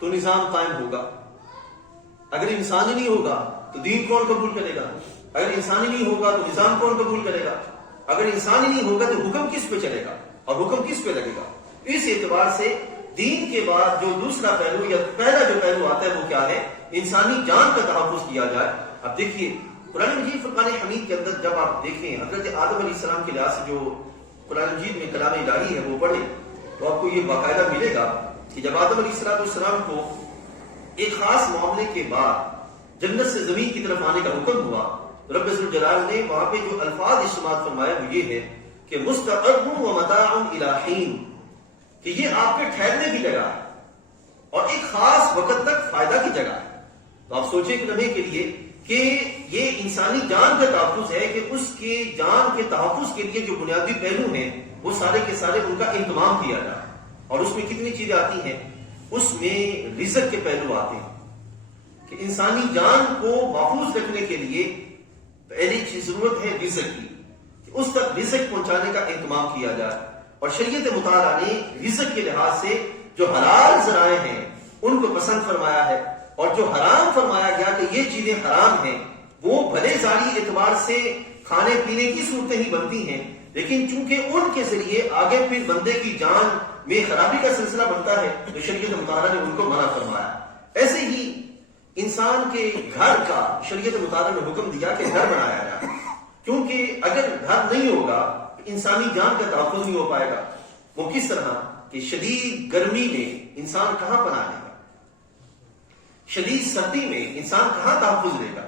تو نظام قائم ہوگا. اگر انسان ہی نہیں ہوگا تو دین کون قبول کرے گا؟ اگر انسان ہی نہیں ہوگا تو نظام کون قبول کرے گا؟ اگر انسان ہی نہیں ہوگا تو حکم کس پہ چلے گا اور حکم کس پہ لگے گا؟ اس اعتبار سے دین کے بعد جو دوسرا پہلو یا پہلا جو پہلو آتا ہے وہ کیا ہے؟ انسانی جان کا تحفظ کیا جائے. اب دیکھیے قرآن مجید فرقان حمید کے اندر جب آپ دیکھیں حضرت آدم علیہ السلام کے لحاظ سے جو قرآن مجید میں کلام الہی ہے وہ پڑھیں تو آپ کو یہ باقاعدہ ملے گا کہ جب آدم علیہ السلام کو ایک خاص معاملے کے بعد جنت سے زمین کی طرف آنے کا حکم ہوا، رب ذوالجلال نے وہاں پہ جو الفاظ استعمال فرمایا وہ یہ ہے کہ مستقر و متاع الی حین، کہ یہ آپ کے ٹھہرنے کی جگہ ہے اور ایک خاص وقت تک فائدہ کی جگہ ہے. تو آپ سوچیں ایک لمحے کے لیے کہ یہ انسانی جان کا تحفظ ہے کہ اس کے جان کے تحفظ کے لیے جو بنیادی پہلو ہیں وہ سارے کے سارے ان کا اہتمام کیا جائے. اور اس میں کتنی چیزیں آتی ہیں؟ اس میں رزق کے پہلو آتے ہیں کہ انسانی جان کو محفوظ رکھنے کے لیے پہلی چیز ضرورت ہے رزق کی، کہ اس تک رزق پہنچانے کا اہتمام کیا جائے. اور شریعت مطالعہ نے رزق کے لحاظ سے جو حلال ذرائع ہیں ان کو پسند فرمایا ہے اور جو حرام فرمایا گیا کہ یہ چیزیں حرام ہیں وہ بھلے ظاہری اعتبار سے کھانے پینے کی صورتیں ہی بنتی ہیں لیکن چونکہ ان کے ذریعے آگے پھر بندے کی جان میں خرابی کا سلسلہ بنتا ہے تو شریعت مطالعہ نے ان کو منع فرمایا. ایسے ہی انسان کے گھر کا شریعت مطالعہ نے حکم دیا کہ گھر بنایا جائے، کیونکہ اگر گھر نہیں ہوگا انسانی جان کا تحفظ نہیں ہو پائے گا. وہ کس طرح کہ شدید گرمی میں انسان کہاں پناہ لے گا، شدید سردی میں انسان کہاں تحفظ لے گا؟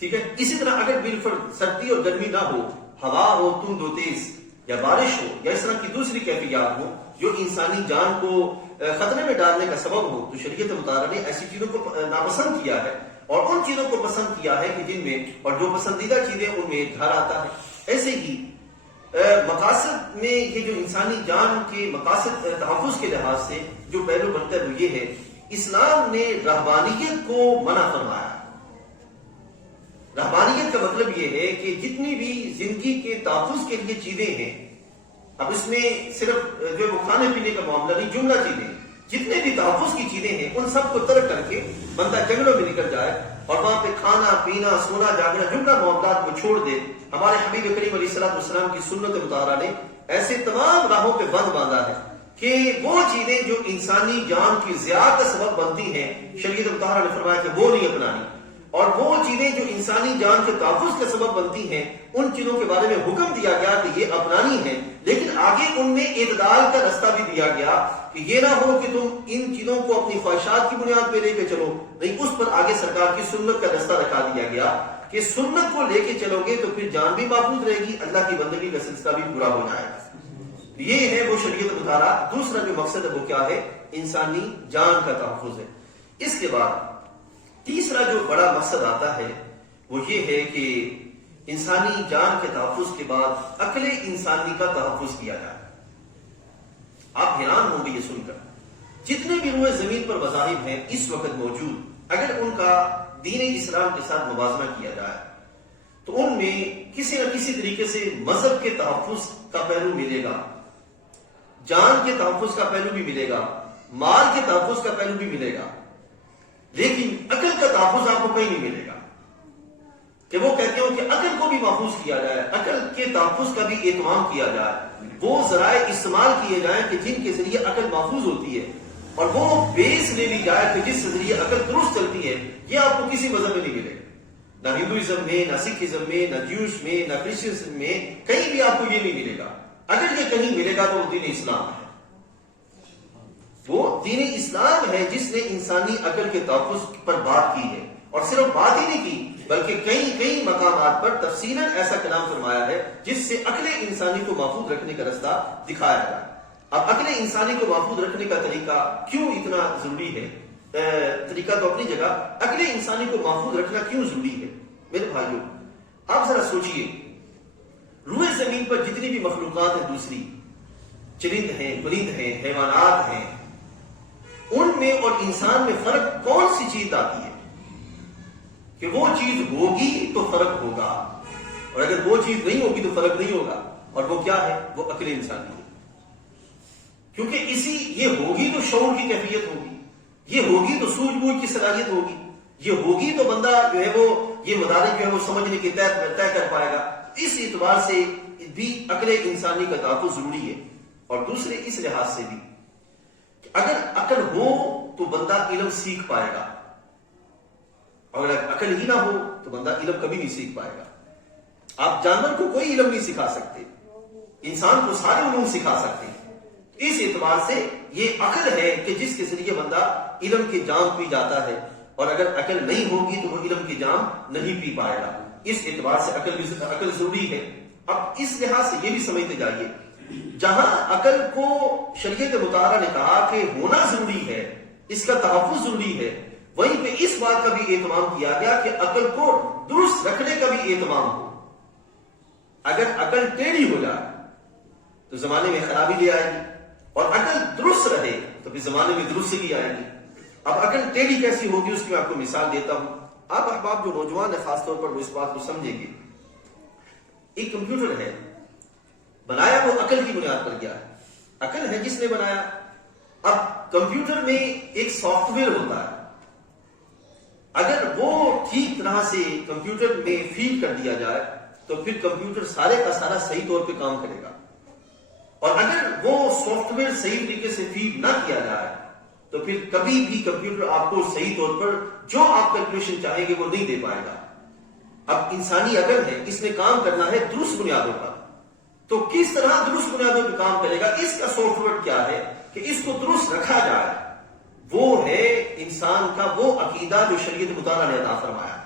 ٹھیک ہے. اسی طرح اگر بالفرض سردی اور گرمی نہ ہو، ہوا ہو تند و تیز یا بارش ہو یا اس طرح کی دوسری کیفیات ہو جو انسانی جان کو خطرے میں ڈالنے کا سبب ہو، تو شریعت مطالعہ نے ایسی چیزوں کو ناپسند کیا ہے اور ان چیزوں کو پسند کیا ہے کہ جن میں اور جو پسندیدہ چیزیں ان میں گھر آتا ہے. ایسے ہی مقاصد میں یہ جو انسانی جان کے مقاصد تحفظ کے لحاظ سے جو پہلو بنتا ہے وہ یہ ہے اسلام نے رہبانیت کو منع فرمایا. رہبانیت کا مطلب یہ ہے کہ جتنی بھی زندگی کے تحفظ کے لیے چیزیں ہیں، اب اس میں صرف جو وہ کھانے پینے کا معاملہ نہیں، جملہ چیزیں، جتنے بھی تحفظ کی چیزیں ہیں ان سب کو ترک کر کے بندہ جنگلوں میں نکل جائے اور وہاں پہ کھانا پینا سونا جاگنا جملہ معاملات کو چھوڑ دے. ہمارے حبیب کریم علیہ السلام کی سنت مطہرہ نے ایسے تمام راہوں پہ بند باندھا ہے کہ وہ چیزیں جو انسانی جان کی ضیاع کا سبب بنتی ہیں شریعت مطہرہ نے فرمایا کہ وہ نہیں اپنانی، اور وہ چیزیں جو انسانی جان کے تحفظ کا سبب بنتی ہیں ان چیزوں کے بارے میں حکم دیا گیا کہ یہ اپنانی ہے، لیکن آگے ان میں اعتدال کا رستہ بھی دیا گیا کہ یہ نہ ہو کہ تم ان چیزوں کو اپنی خواہشات کی بنیاد پہ لے کے چلو، نہیں، اس پر آگے سرکار کی سنت کا رستہ رکھا دیا گیا کہ سنت کو لے کے چلو گے تو پھر جان بھی محفوظ رہے گی، اللہ کی بندگی کا سلسلہ بھی پورا ہو جائے گا. یہ ہے وہ شریعت مطالعہ. دوسرا جو مقصد ہے وہ کیا ہے؟ انسانی جان کا تحفظ ہے. اس کے بعد تیسرا جو بڑا مقصد آتا ہے وہ یہ ہے کہ انسانی جان کے تحفظ کے بعد عقل انسانی کا تحفظ کیا جائے. آپ حیران ہوں گے یہ سن کر، جتنے بھی روئے زمین پر مذاہب ہیں اس وقت موجود، اگر ان کا دین اسلام کے ساتھ موازنہ کیا جائے تو ان میں کسی نہ کسی طریقے سے مذہب کے تحفظ کا پہلو ملے گا، جان کے تحفظ کا پہلو بھی ملے گا، مال کے تحفظ کا پہلو بھی ملے گا. لیکن عقل کا تحفظ آپ کو کہیں نہیں ملے گا کہ وہ کہتے ہو کہ عقل کو بھی محفوظ کیا جائے، عقل کے تحفظ کا بھی اہتمام کیا جائے، وہ ذرائع استعمال کیے جائیں کہ جن کے ذریعے عقل محفوظ ہوتی ہے، اور وہ بیس لے لی جائے کہ جس ذریعے عقل درست چلتی ہے. یہ آپ کو کسی مذہب میں نہیں ملے گا، نہ ہندوازم میں، نہ سکھزم میں، نہ جیوش میں، نہ کرسچنزم میں، کہیں بھی آپ کو یہ نہیں ملے گا. اگر یہ کہیں ملے گا تو وہ دین اسلام ہے. وہ دین اسلام ہے جس نے انسانی عقل کے تحفظ پر بات کی ہے، اور صرف بات ہی نہیں کی بلکہ کئی مقامات پر تفصیلاً ایسا کلام فرمایا ہے جس سے عقل انسانی کو محفوظ رکھنے کا رستہ دکھایا گیا. اب عقل انسانی کو محفوظ رکھنے کا طریقہ کیوں اتنا ضروری ہے؟ طریقہ تو اپنی جگہ، عقل انسانی کو محفوظ رکھنا کیوں ضروری ہے؟ میرے بھائیوں، آپ ذرا سوچئے، روئے زمین پر جتنی بھی مخلوقات ہیں، دوسری چرند ہیں، پرند ہیں، حیوانات ہیں، ان میں اور انسان میں فرق کون سی چیز آتی ہے کہ وہ چیز ہوگی تو فرق ہوگا، اور اگر وہ چیز نہیں ہوگی تو فرق نہیں ہوگا؟ اور وہ کیا ہے؟ وہ عقل انسانی ہے. کیونکہ یہ ہوگی تو شعور کی کیفیت ہوگی، یہ ہوگی تو سوجھ بوجھ کی صلاحیت ہوگی، یہ ہوگی تو بندہ جو ہے وہ یہ مدارج جو ہے وہ سمجھنے کی طے کر پائے گا. اس اعتبار سے بھی عقل انسانی کا تحفظ ضروری ہے. اور دوسرے اس لحاظ سے بھی کہ اگر عقل ہو تو بندہ علم سیکھ پائے گا، اور اگر عقل ہی نہ ہو تو بندہ علم کبھی نہیں سیکھ پائے گا. آپ جانور کو کوئی علم نہیں سکھا سکتے، انسان کو سارے علوم سکھا سکتے ہیں. اس اعتبار سے یہ عقل ہے کہ جس کے ذریعے بندہ علم کے جام پی جاتا ہے، اور اگر عقل نہیں ہوگی تو وہ علم کے جام نہیں پی پائے گا. اس اعتبار سے عقل ضروری ہے. اب اس لحاظ سے یہ بھی سمجھتے جائیے، جہاں عقل کو شریعت مطہرہ نے کہا کہ ہونا ضروری ہے، اس کا تحفظ ضروری ہے، وہیں پہ اس بات کا بھی اہتمام کیا گیا کہ عقل کو درست رکھنے کا بھی اہتمام ہو. اگر عقل ٹیڑھی ہو جائے تو زمانے میں خرابی لے آئے گی، اور عقل درست رہے تو پھر زمانے میں درستگی آئے گی. اب عقل ٹیڑھی کیسی ہوگی اس کی میں آپ کو مثال دیتا ہوں. آپ احباب جو نوجوان ہیں خاص طور پر وہ اس بات کو سمجھیں گے. ایک کمپیوٹر ہے، بنایا وہ عقل کی بنیاد پر گیا ہے، عقل ہے جس نے بنایا. اب کمپیوٹر میں ایک سافٹ ویئر ہوتا ہے، اگر وہ ٹھیک طرح سے کمپیوٹر میں فیڈ کر دیا جائے تو پھر کمپیوٹر سارے کا سارا صحیح طور پہ کام کرے گا. اور اگر وہ سافٹ ویئر صحیح طریقے سے فیڈ نہ کیا جائے تو پھر کبھی بھی کمپیوٹر آپ کو صحیح طور پر جو آپ کیلکولیشن چاہیں گے وہ نہیں دے پائے گا. اب انسانی عقل ہے، اس نے کام کرنا ہے درست بنیادوں پر. تو کس طرح درست بنیادوں پہ کام کرے گا؟ اس کا سافٹ ویئر کیا ہے کہ اس کو درست رکھا جائے. وہ ہے انسان کا وہ عقیدہ جو شریعت مطالعہ نے عطا فرمایا،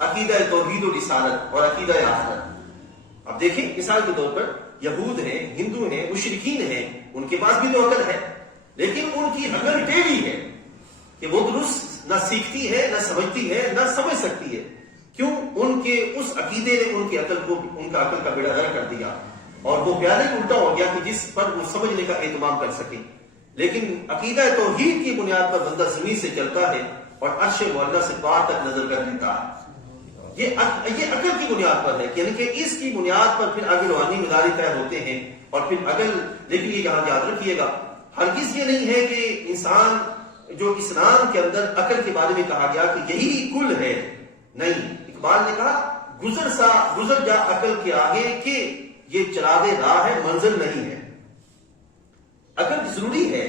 عقیدہ توحید و رسالت اور عقیدہ آخرت. اب دیکھیں مثال کے طور پر یہود ہیں، ہندو ہیں، مشرکین ہیں، ان کے پاس بھی تو عقل ہے، لیکن ان کی عقل ٹیڑھی ہے کہ وہ درست نہ سیکھتی ہے، نہ سمجھتی ہے، نہ سمجھ سکتی ہے. کیوں؟ ان کے اس عقیدے نے ان کی عقل کو، ان کا عقل کا بیڑا غرق کر دیا، اور وہ پیادہ ہی الٹا ہو گیا کہ جس پر وہ سمجھنے کا اہتمام کر سکیں. لیکن عقیدہ توحید کی بنیاد پر بندہ زمین سے چلتا ہے اور عرش معلیٰ سے پار تک نظر کر لیتا ہے. یہ عقل کی بنیاد پر ہے، یعنی کہ اس کی بنیاد پر پھر آگے روحانی مدارج طے ہوتے ہیں. اور پھر عقل، لیکن یہ یہاں یاد رکھیے گا، ہرگز یہ نہیں ہے کہ انسان جو اسلام کے اندر عقل کے بارے میں کہا گیا کہ یہی کل ہے. نہیں، اقبال نے کہا گزر جا عقل کے آگے کہ یہ چراغ راہ ہے، منزل نہیں ہے. عقل ضروری ہے،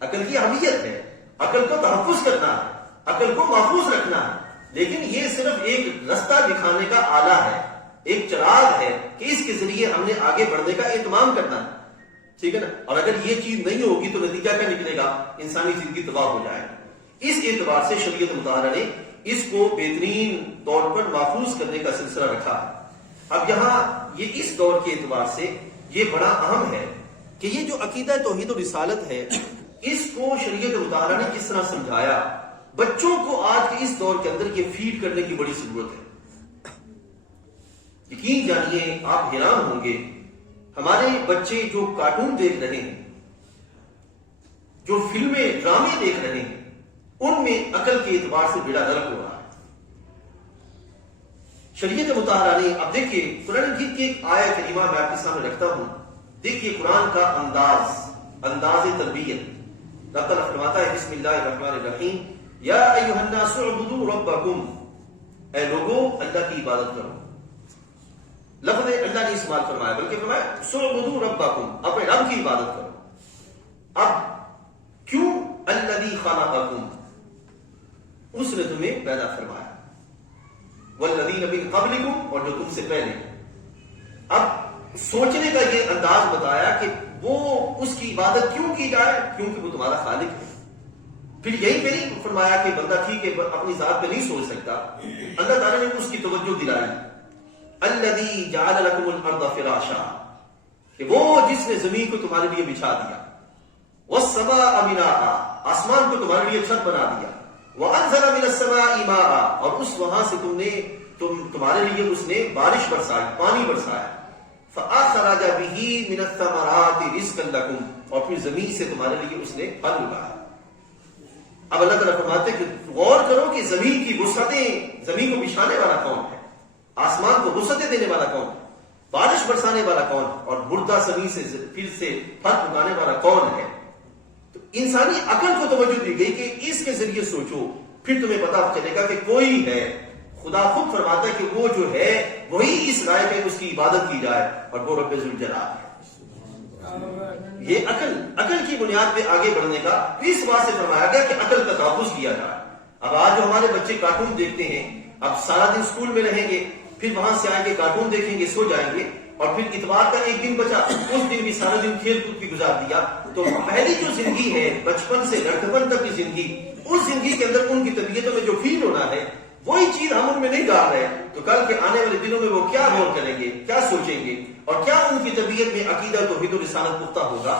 عقل کی اہمیت ہے، عقل کو تحفظ کرنا ہے، عقل کو محفوظ رکھنا ہے، لیکن یہ صرف ایک رستہ دکھانے کا آلہ ہے، ایک چراغ ہے کہ اس کے ذریعے ہم نے آگے بڑھنے کا اہتمام کرنا ہے. ٹھیک ہے نا؟ اور اگر یہ چیز نہیں ہوگی تو نتیجہ کیا نکلے گا؟ انسانی زندگی تباہ ہو جائے گی. اس اعتبار سے شریعت مطہرہ نے اس کو بہترین طور پر محفوظ کرنے کا سلسلہ رکھا. اب یہاں یہ اس دور کے اعتبار سے یہ بڑا اہم ہے کہ یہ جو عقیدہ توحید و رسالت ہے، اس کو شریعت مطہرہ نے کس طرح سمجھایا. بچوں کو آج کے اس دور کے اندر یہ فیڈ کرنے کی بڑی ضرورت ہے. یقین جانیے آپ حیران ہوں گے، ہمارے بچے جو کارٹون دیکھ رہے ہیں، جو فلمیں ڈرامے دیکھ رہے ہیں، ان میں عقل کے اعتبار سے بیڑا غرق ہو رہا ہے. شریعت مطہرہ نے، اب دیکھیے قرآن مجید کی ایک آیت کریمہ میں آپ کے سامنے رکھتا ہوں. دیکھیے قرآن کا انداز تربیت. اللہ تعالیٰ فرماتا ہے بسم اللہ الرحمن الرحیم یا ایھا الناس اعبدوا ربکم، اے لوگوں اللہ کی عبادت کرو. لفظ اللہ نے استعمال فرمایا بلکہ فرمایا اعبدوا ربکم، اپنے رب کی عبادت کرو. اب کیوں؟ الذی خلقکم، اس نے تمہیں پیدا فرمایا، والذین من قبلکم، اور جو تم سے پہلے. اب سوچنے کا یہ انداز بتایا کہ وہ اس کی عبادت کیوں کی جائے، کیونکہ وہ تمہارا خالق ہے. پھر یہی پہ نہیں فرمایا کہ بندہ ٹھیک ہے اپنی ذات پہ نہیں سوچ سکتا، اللہ تعالیٰ نے اس کی توجہ دلائی. الذی جعل لکم الارض فراشا، کہ وہ جس نے زمین کو تمہارے لیے بچھا دیا، والسماء بناء، آسمان کو تمہارے لیے چھت بنا دیا، وانزل من السماء ماء، اور اس وہاں سے تمہارے لیے اس نے بارش برسائی، پانی برسایا. فاخرج به من الثمرات رزقا لكم، اور پھر زمین سے تمہارے لیے اس نے پھل اگایا. اب اللہ تعالیٰ فرماتے ہیں کہ غور کرو کہ زمین کی وسعتیں، زمین کو بچھانے والا کون ہے، آسمان کو وسعتیں دینے والا کون ہے، بارش برسانے والا کون ہے، اور مردہ زمین سے پھر سے پھل اگانے والا کون ہے. تو انسانی عقل کو توجہ دی گئی کہ اس کے ذریعے سوچو، پھر تمہیں پتہ چلے گا کہ کوئی ہے. خدا خود فرماتا ہے کہ وہ جو ہے وہی اس لائق ہے اس کی عبادت کی جائے، اور وہ رب ذوالجلال ہے. یہ عقل کی بنیاد پہ آگے بڑھنے کا اس بات سے فرمایا گیا کہ عقل کا تحفظ کیا جائے. اب آج جو ہمارے بچے کارٹون دیکھتے ہیں، اب سارا دن اسکول میں رہیں گے، پھر وہاں سے آئیں گے کارٹون دیکھیں گے، سو جائیں گے، اور پھر اتوار کا ایک دن بچا، اس دن بھی سارا دن کھیل کود کی گزار دیا. تو پہلی جو زندگی ہے بچپن سے لڑکپن تک کی زندگی، اس زندگی کے اندر ان کی طبیعتوں میں جو فیل ہونا ہے وہی چیز ہم ان میں نہیں ڈال رہے. تو کل کے آنے والے دنوں میں وہ کیا غور کریں گے، کیا سوچیں گے، اور کیا ان کی طبیعت میں عقیدہ توحید و رسالت پختہ ہوگا.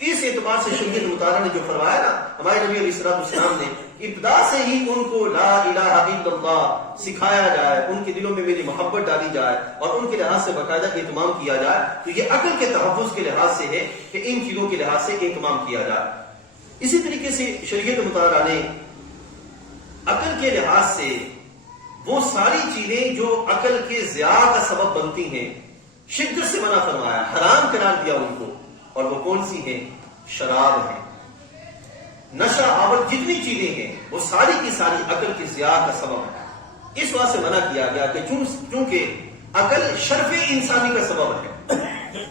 اس اعتبار سے شریعت مطالعہ نے جو فرمایا نا، ہمارے نبی علیہ السلام نے ابتدا سے ہی ان کو لا الہ الا اللہ سکھایا جائے، ان کے دلوں میں میری محبت ڈالی جائے، اور ان کے لحاظ سے باقاعدہ اہتمام کیا جائے. تو یہ عقل کے تحفظ کے لحاظ سے ہے کہ ان چیزوں کے لحاظ سے اہتمام کیا جائے. اسی طریقے سے شریعت مطالعہ نے عقل کے لحاظ سے وہ ساری چیزیں جو عقل کے ضیاع کا سبب بنتی ہیں شدت سے منع فرمایا، حرام قرار دیا ان کو. اور وہ کون سی ہیں؟ شراب ہے، نشہ آور جتنی چیزیں ہیں وہ ساری کی ساری عقل کی ضیاع کا سبب ہے. اس بات سے منع کیا گیا کہ چونکہ عقل شرف انسانی کا سبب ہے،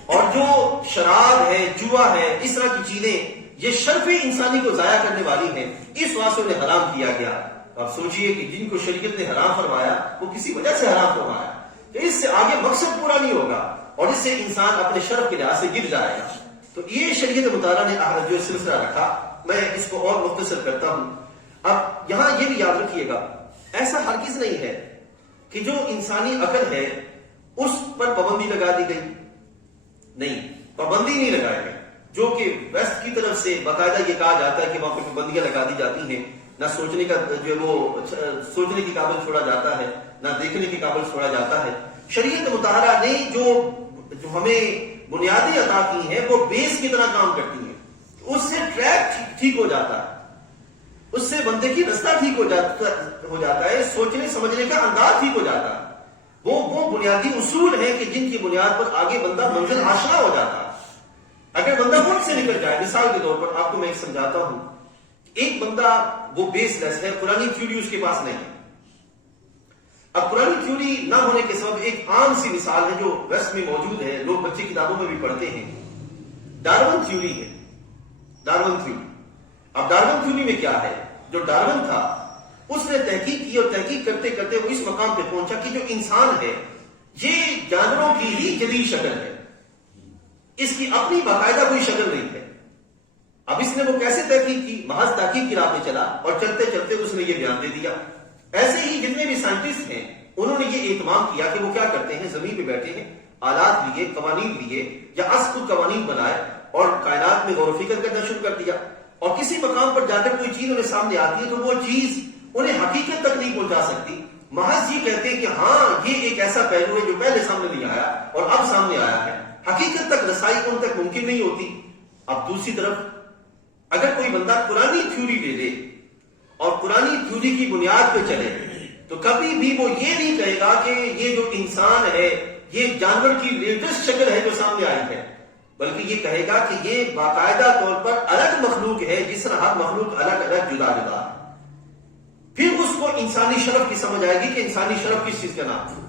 اور جو شراب ہے، جوا ہے، اس طرح کی چیزیں یہ شرف انسانی کو ضائع کرنے والی ہیں، اس واسطے سے انہیں حرام کیا گیا. آپ سوچئے کہ جن کو شریعت نے حرام فرمایا وہ کسی وجہ سے حرام فرمایا، کہ اس سے آگے مقصد پورا نہیں ہوگا اور اس سے انسان اپنے شرف کے لحاظ سے گر جائے گا. تو یہ شریعت مطالعہ نے جو سلسلہ رکھا، میں اس کو اور مختصر کرتا ہوں. اب یہاں یہ بھی یاد رکھیے گا، ایسا ہرگز نہیں ہے کہ جو انسانی عقل ہے اس پر پابندی لگا دی گئی. نہیں، پابندی نہیں لگائی گئی. جو کہ ویسٹ کی طرف سے باقاعدہ یہ کہا جاتا ہے کہ وہاں پہ پابندیاں لگا دی جاتی ہیں، نہ سوچنے کا جو وہ سوچنے کی قابل چھوڑا جاتا ہے، نہ دیکھنے کی قابل چھوڑا جاتا ہے. شریعت مطالعہ نے جو ہمیں بنیادی عطا کی ہیں وہ بیس کی طرح کام کرتی ہیں. اس سے ٹریک ٹھیک ہو جاتا ہے، اس سے بندے کی رستہ ٹھیک ہو جاتا ہے، سوچنے سمجھنے کا انداز ٹھیک ہو جاتا ہے. وہ بنیادی اصول ہیں کہ جن کی بنیاد پر آگے بندہ منزل آشنا ہو جاتا ہے. اگر بندہ ملک سے نکل جائے، مثال کے طور پر آپ کو میں ایک سمجھاتا ہوں، ایک بندہ وہ بیس لیس ہے، قرآنی تھیوری اس کے پاس نہیں ہے. اب قرآنی تھیوری نہ ہونے کے سبب ایک عام سی مثال ہے جو ویسٹ میں موجود ہے، لوگ بچے کتابوں میں بھی پڑھتے ہیں، ڈارون تھیوری ہے. Darwin theory. اب ڈارون تھیوری میں کیا ہے؟ جو ڈارون تھا اس نے تحقیق کی، اور تحقیق کرتے کرتے وہ اس مقام پہ پہنچا کہ جو انسان ہے یہ جانوروں کی ہی جدید شکل ہے، اس کی اپنی باقاعدہ کوئی شکل نہیں ہے. اب اس نے وہ کیسے تحقیق کی؟ محض تحقیق کی راہ پہ چلا اور چلتے چلتے اس نے یہ بیان دے دیا. ایسے ہی جتنے بھی سائنٹسٹ ہیں انہوں نے یہ اہتمام کیا کہ وہ کیا کرتے ہیں، زمین پہ بیٹھے ہیں، آلات لیے، قوانین لیے، یا از خود قوانین بنائے اور کائنات میں غور و فکر کرنا شروع کر دیا. اور کسی مقام پر جا کر کوئی چیز انہیں سامنے آتی ہے تو وہ چیز انہیں حقیقت تک نہیں پہنچا سکتی، محض یہ کہتے ہیں کہ ہاں یہ ایک ایسا پہلو ہے جو پہلے سامنے نہیں آیا اور اب سامنے آیا ہے. حقیقت تک رسائی ان تک ممکن نہیں ہوتی. اب دوسری طرف اگر کوئی بندہ قرآنی تھیوری لے لے اور قرآنی تھیوری کی بنیاد پہ چلے تو کبھی بھی وہ یہ نہیں کہے گا کہ یہ جو انسان ہے یہ جانور کی لیٹسٹ شکل ہے جو سامنے آئی ہے، بلکہ یہ کہے گا کہ یہ باقاعدہ طور پر الگ مخلوق ہے، جس طرح ہر مخلوق الگ الگ جدا جدا ہے۔ پھر اس کو انسانی شرف کی سمجھ آئے گی کہ انسانی شرف کس چیز کا نام ہے،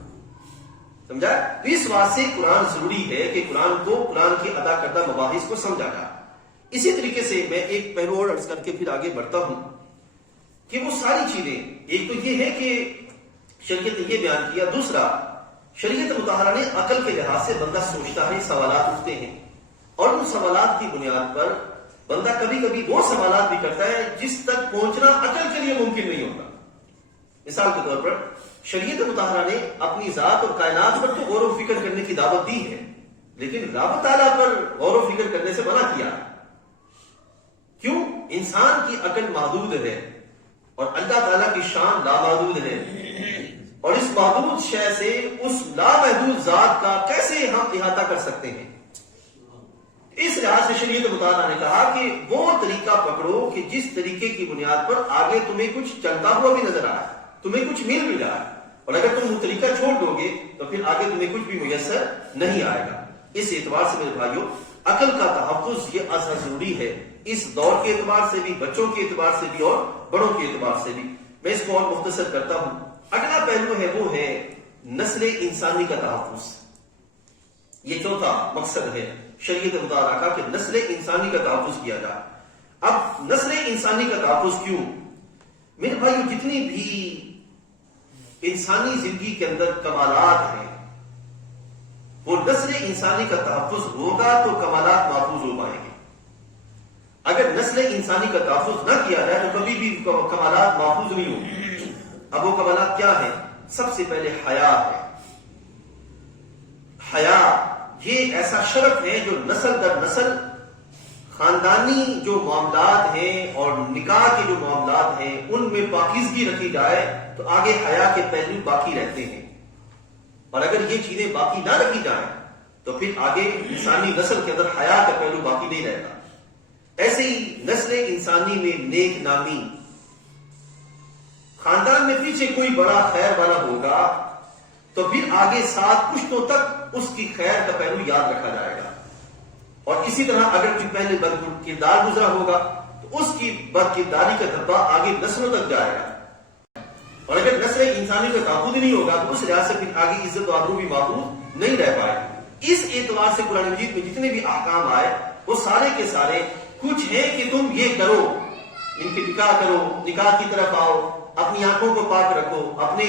سمجھا؟ اس واسطے قرآن ضروری ہے کہ قرآن کو، قرآن کی ادا کردہ مباحث کو سمجھا جائے۔ اسی طریقے سے میں ایک پہلو اور عرض کر کے پھر آگے بڑھتا ہوں کہ وہ ساری چیزیں، ایک تو یہ ہے کہ شریعت نے یہ بیان کیا، دوسرا شریعت مطالعہ نے عقل کے لحاظ سے بندہ سوچتا ہے، سوالات اٹھتے ہیں، اور ان سوالات کی بنیاد پر بندہ کبھی کبھی وہ سوالات بھی کرتا ہے جس تک پہنچنا عقل کے لیے ممکن نہیں ہوتا۔ مثال کے طور پر شریعت مطالعہ نے اپنی ذات اور کائنات پر تو غور و فکر کرنے کی دعوت دی ہے، لیکن رب تعالیٰ پر غور و فکر کرنے سے منع کیا۔ کیوں؟ انسان کی عقل محدود ہے اور اللہ تعالیٰ کی شان لامحدود ہے، اور اس محدود شے سے اس لامحدود ذات کا کیسے ہم احاطہ کر سکتے ہیں؟ اس لحاظ سے شریعت مطالعہ نے کہا کہ وہ طریقہ پکڑو کہ جس طریقے کی بنیاد پر آگے تمہیں کچھ چلتا ہوا بھی نظر آئے، تمہیں کچھ مل بھی جائے، اور اگر تم وہ طریقہ چھوڑ دو گے تو پھر آگے تمہیں کچھ بھی میسر نہیں آئے گا۔ اس اعتبار سے میرے بھائیوں، عقل کا تحفظ یہ ازحد ضروری ہے، اس دور کے اعتبار سے بھی، بچوں کے اعتبار سے بھی، اور بڑوں کے اعتبار سے بھی۔ میں اس کو اور مختصر کرتا ہوں۔ اگلا پہلو ہے وہ ہے نسل انسانی کا تحفظ۔ یہ چوتھا مقصد ہے شریعت مطالعہ کا کہ نسل انسانی کا تحفظ کیا جائے۔ اب نسل انسانی کا تحفظ کیوں؟ میرے بھائیو، جتنی بھی انسانی زندگی کے اندر کمالات ہیں، وہ نسل انسانی کا تحفظ ہوگا تو کمالات محفوظ ہو پائیں گے۔ اگر نسل انسانی کا تحفظ نہ کیا جائے تو کبھی بھی کمالات محفوظ نہیں ہوں گے۔ اب وہ کمالات کیا ہیں؟ سب سے پہلے حیا ہے۔ حیا یہ ایسا شرف ہے جو نسل در نسل خاندانی جو معاملات ہیں اور نکاح کے جو معاملات ہیں ان میں پاکیزگی رکھی جائے تو آگے حیا کے پہلو باقی رہتے ہیں، اور اگر یہ چیزیں باقی نہ رکھی جائیں تو پھر آگے انسانی نسل کے اندر حیا کا پہلو باقی نہیں رہتا۔ ایسے ہی نسل انسانی میں نیک نامی، خاندان میں پیچھے کوئی بڑا خیر والا ہوگا تو پھر آگے 7 پشتوں تک اس کی خیر کا پہلو یاد رکھا جائے گا، اور اسی طرح اگر کوئی پہلے بد کردار گزرا ہوگا تو اس کی بد کرداری کا دھبا آگے نسلوں تک جائے گا، اور اگر نسل انسانی کا تحفظ نہیں ہوگا تو اس لحاظ سے پھر آگے عزت و آبرو بھی محفوظ نہیں رہ پائے گی۔ اس اعتبار سے قرآن مجید میں جتنے بھی احکام آئے وہ سارے کے سارے کچھ ہیں کہ تم یہ کرو، ان کی نکاح کرو، نکاح کی طرف آؤ، اپنی آنکھوں کو پاک رکھو، اپنے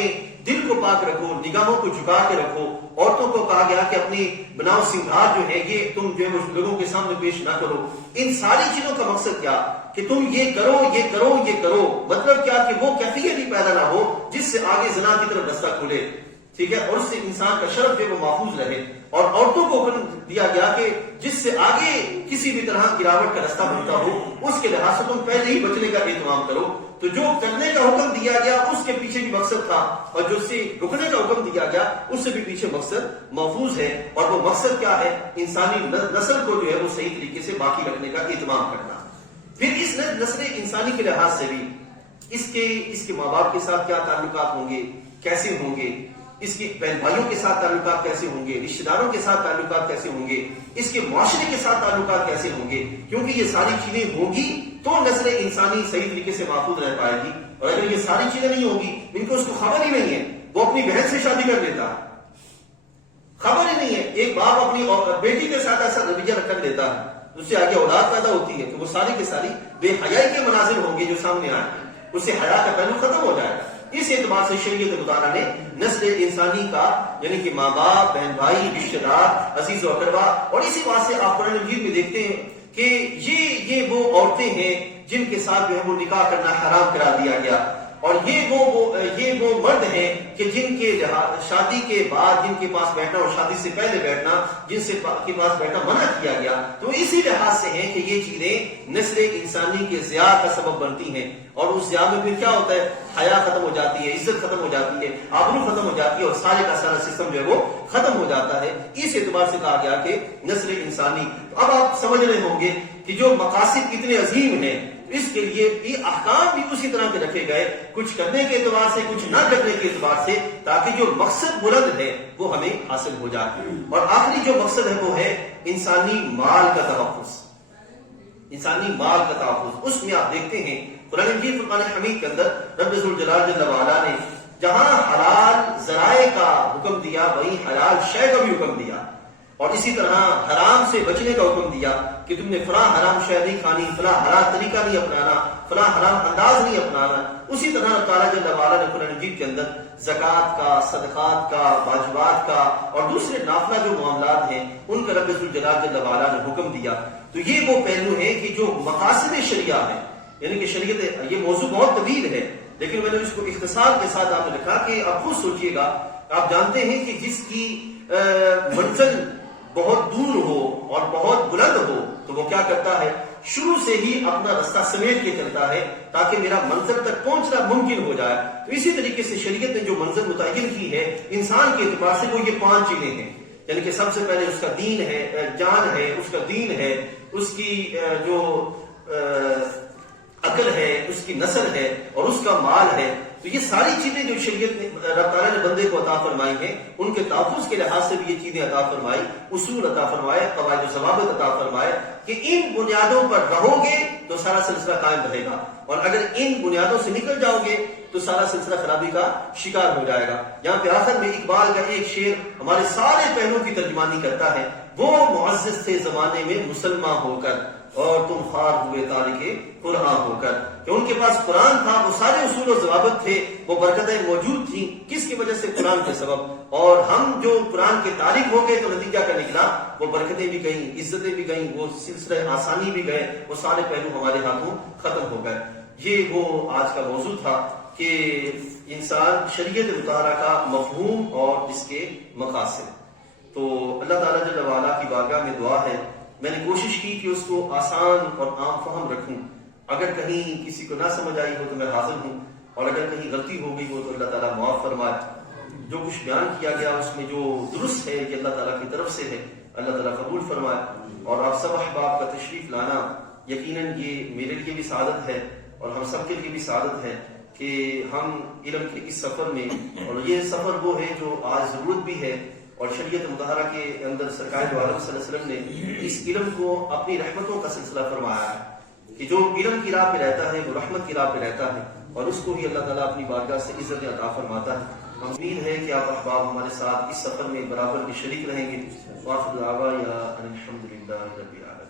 دل کو پاک رکھو، نگاہوں کو جھکا کے رکھو۔ عورتوں کو کہا گیا کہ اپنی بناؤ سنگھار جو ہے یہ تم جو ہے لوگوں کے سامنے پیش نہ کرو۔ ان ساری چیزوں کا مقصد کیا کہ تم یہ کرو، یہ کرو، یہ کرو، مطلب کیا کہ وہ کیفیت ہی پیدا نہ ہو جس سے آگے زنا کی طرف رستہ کھلے، ٹھیک ہے، اور اس سے انسان کا شرف جو ہے وہ محفوظ رہے۔ اور عورتوں کو حکم دیا گیا کہ جس سے آگے کسی بھی طرح گراوٹ کا رستہ بنتا ہو اس کے لحاظ سے تم پہلے ہی بچنے کا اہتمام کرو۔ تو جو کرنے کا حکم دیا گیا اس کے پیچھے بھی مقصد تھا، اور جو سے رکنے کا حکم دیا گیا اس سے بھی پیچھے مقصد محفوظ ہے، اور وہ مقصد کیا ہے؟ انسانی نسل کو جو ہے وہ صحیح طریقے سے باقی رکھنے کا اہتمام کرنا۔ پھر اس نسل انسانی کے لحاظ سے بھی اس کے ماں باپ کے ساتھ کیا تعلقات ہوں گے، کیسے ہوں گے، اس کے بہن بھائیوں کے ساتھ تعلقات کیسے ہوں گے، رشتہ داروں کے ساتھ تعلقات کیسے ہوں گے، اس کے معاشرے کے ساتھ تعلقات کیسے ہوں گے، کیونکہ یہ ساری چیزیں ہوں گی تو نسل انسانی صحیح طریقے سے محفوظ رہ پائے گی۔ اور اگر یہ ساری چیزیں نہیں ہوں گی، ان کو اس کو خبر ہی نہیں ہے، وہ اپنی بہن سے شادی کر لیتا ہے، خبر ہی نہیں ہے، ایک باپ اپنی بیٹی کے ساتھ ایسا رویہ کر لیتا ہے، اس سے آگے اولاد پیدا ہوتی ہے تو وہ ساری کی ساری بے حیائی کے مناظر ہوں گے جو سامنے آئے ہیں، اس سے حیا کا پہلو ختم ہو جائے گا۔ اس اعتبار سے شریعت مطالعہ نے نسل انسانی کا یعنی کہ ماں باپ، بہن بھائی، رشتہ دار، عزیز و اقربا، اور اسی بات سے آپ قرآن مجید میں دیکھتے ہیں کہ یہ وہ عورتیں ہیں جن کے ساتھ جو ہے وہ نکاح کرنا حرام قرار دیا گیا، اور یہ وہ مرد ہیں کہ جن کے شادی کے بعد جن کے پاس بیٹھنا اور شادی سے پہلے بیٹھنا جن سے کے پاس بیٹھنا منع کیا گیا، تو اسی لحاظ سے ہیں کہ یہ چیزیں نسل انسانی کے ضیاع کا سبب بنتی ہیں، اور اس ضیاع میں پھر کیا ہوتا ہے؟ حیا ختم ہو جاتی ہے، عزت ختم ہو جاتی ہے، آبرو ختم ہو جاتی ہے، اور سارے کا سارا سسٹم جو ہے وہ ختم ہو جاتا ہے۔ اس اعتبار سے کہا گیا کہ نسل انسانی۔ اب آپ سمجھ رہے ہوں گے کہ جو مقاصد اتنے عظیم ہیں اس کے لیے یہ احکام بھی اسی طرح کے رکھے گئے، کچھ کرنے کے اعتبار سے، کچھ نہ کرنے کے اعتبار سے، تاکہ جو مقصد بلند ہے وہ ہمیں حاصل ہو جائے۔ اور آخری جو مقصد ہے وہ ہے انسانی مال کا تحفظ، انسانی مال کا تحفظ۔ اس میں آپ دیکھتے ہیں قرآن مجید فرقان حمید کے اندر رب ذوالجلال جل وعلا نے جہاں حلال ذرائع کا حکم دیا، وہیں حلال شے کا بھی حکم دیا، اور اسی طرح حرام سے بچنے کا حکم دیا کہ تم نے فلاں حرام شے نہیں کھانی، فلاں حرام طریقہ نہیں اپنانا، فلاں حرام انداز نہیں اپنانا۔ اسی طرح اللہ تعالیٰ جل وعلا نے قرآن مجید کے اندر زکوٰۃ کا، صدقات کا، واجبات کا اور دوسرے نافلہ جو معاملات ہیں ان کا رب ذوالجلال جل وعلا نے حکم دیا۔ تو یہ وہ پہلو ہے کہ جو مقاصد شریعہ ہے، یعنی کہ شریعت، یہ موضوع بہت طویل ہے لیکن میں نے اس کو اختصار کے ساتھ آپ نے لکھا کہ آپ خود سوچئے گا، آپ جانتے ہیں کہ جس کی منزل بہت دور ہو اور بہت بلند ہو تو وہ کیا کرتا ہے، شروع سے ہی اپنا رستہ سمیٹ کے چلتا ہے تاکہ میرا منزل تک پہنچنا ممکن ہو جائے۔ تو اسی طریقے سے شریعت نے جو منزل متعین کی ہے انسان کے اعتبار سے وہ یہ 5 چیزیں ہیں، یعنی کہ سب سے پہلے اس کا دین ہے، جان ہے، اس کا دین ہے، اس کی جو عقل ہے، اس کی نسل ہے اور اس کا مال ہے۔ تو یہ ساری چیزیں جو شریعت نے رب تعالیٰ نے بندے کو عطا فرمائی ہیں، ان کے تحفظ کے لحاظ سے بھی یہ چیزیں عطا فرمائی، اصول عطا فرمائے، قواعد و ضوابط عطا فرمائے کہ ان بنیادوں پر رہو گے تو سارا سلسلہ قائم رہے گا، اور اگر ان بنیادوں سے نکل جاؤ گے تو سارا سلسلہ خرابی کا شکار ہو جائے گا۔ یہاں پہ آخر میں اقبال کا ایک شعر ہمارے سارے پہلوؤں کی ترجمانی کرتا ہے، وہ معزز تھے زمانے میں مسلمان ہو کر اور تم خوار ہوئے تارک قرآن ہو کر، کہ ان کے پاس قرآن تھا، وہ سارے اصول و ضوابط تھے، وہ برکتیں موجود تھیں، کس کی وجہ سے؟ قرآن کے سبب۔ اور ہم جو قرآن کے تارک ہو گئے تو نتیجہ کیا نکلا؟ وہ برکتیں بھی گئیں، عزتیں بھی گئیں، وہ سلسلہ آسانی بھی گئے، وہ سارے پہلو ہمارے ہاتھوں ختم ہو گئے۔ یہ وہ آج کا موضوع تھا کہ انسان شریعت مطالعہ کا مفہوم اور اس کے مقاصد۔ تو اللہ تعالیٰ جل وعلا کی بارگاہ میں دعا ہے، میں نے کوشش کی کہ اس کو آسان اور عام فہم رکھوں، اگر کہیں کسی کو نہ سمجھ آئی ہو تو میں حاضر ہوں، اور اگر کہیں غلطی ہو گئی ہو تو اللہ تعالیٰ معاف فرمائے۔ جو کچھ بیان کیا گیا اس میں جو درست ہے یہ اللہ تعالیٰ کی طرف سے ہے، اللہ تعالیٰ قبول فرمائے۔ اور آپ سب احباب کا تشریف لانا یقیناً یہ میرے لیے بھی سعادت ہے اور ہم سب کے لیے بھی سعادت ہے کہ ہم علم کے اس سفر میں، اور یہ سفر وہ ہے جو آج ضرورت بھی ہے، اور شریعت مطہرہ کے اندر سرکار دو عالم صلی اللہ علیہ وسلم نے اس علم کو اپنی رحمتوں کا سلسلہ فرمایا ہے کہ جو علم کی راہ پہ رہتا ہے وہ رحمت کی راہ پہ رہتا ہے، اور اس کو ہی اللہ تعالیٰ اپنی بارگاہ سے عزت عطا فرماتا ہے۔ امید ہے کہ آپ احباب ہمارے ساتھ اس سفر میں برابر بھی شریک رہیں گے۔ وآخر دعوانا الحمدللہ رب العالمین۔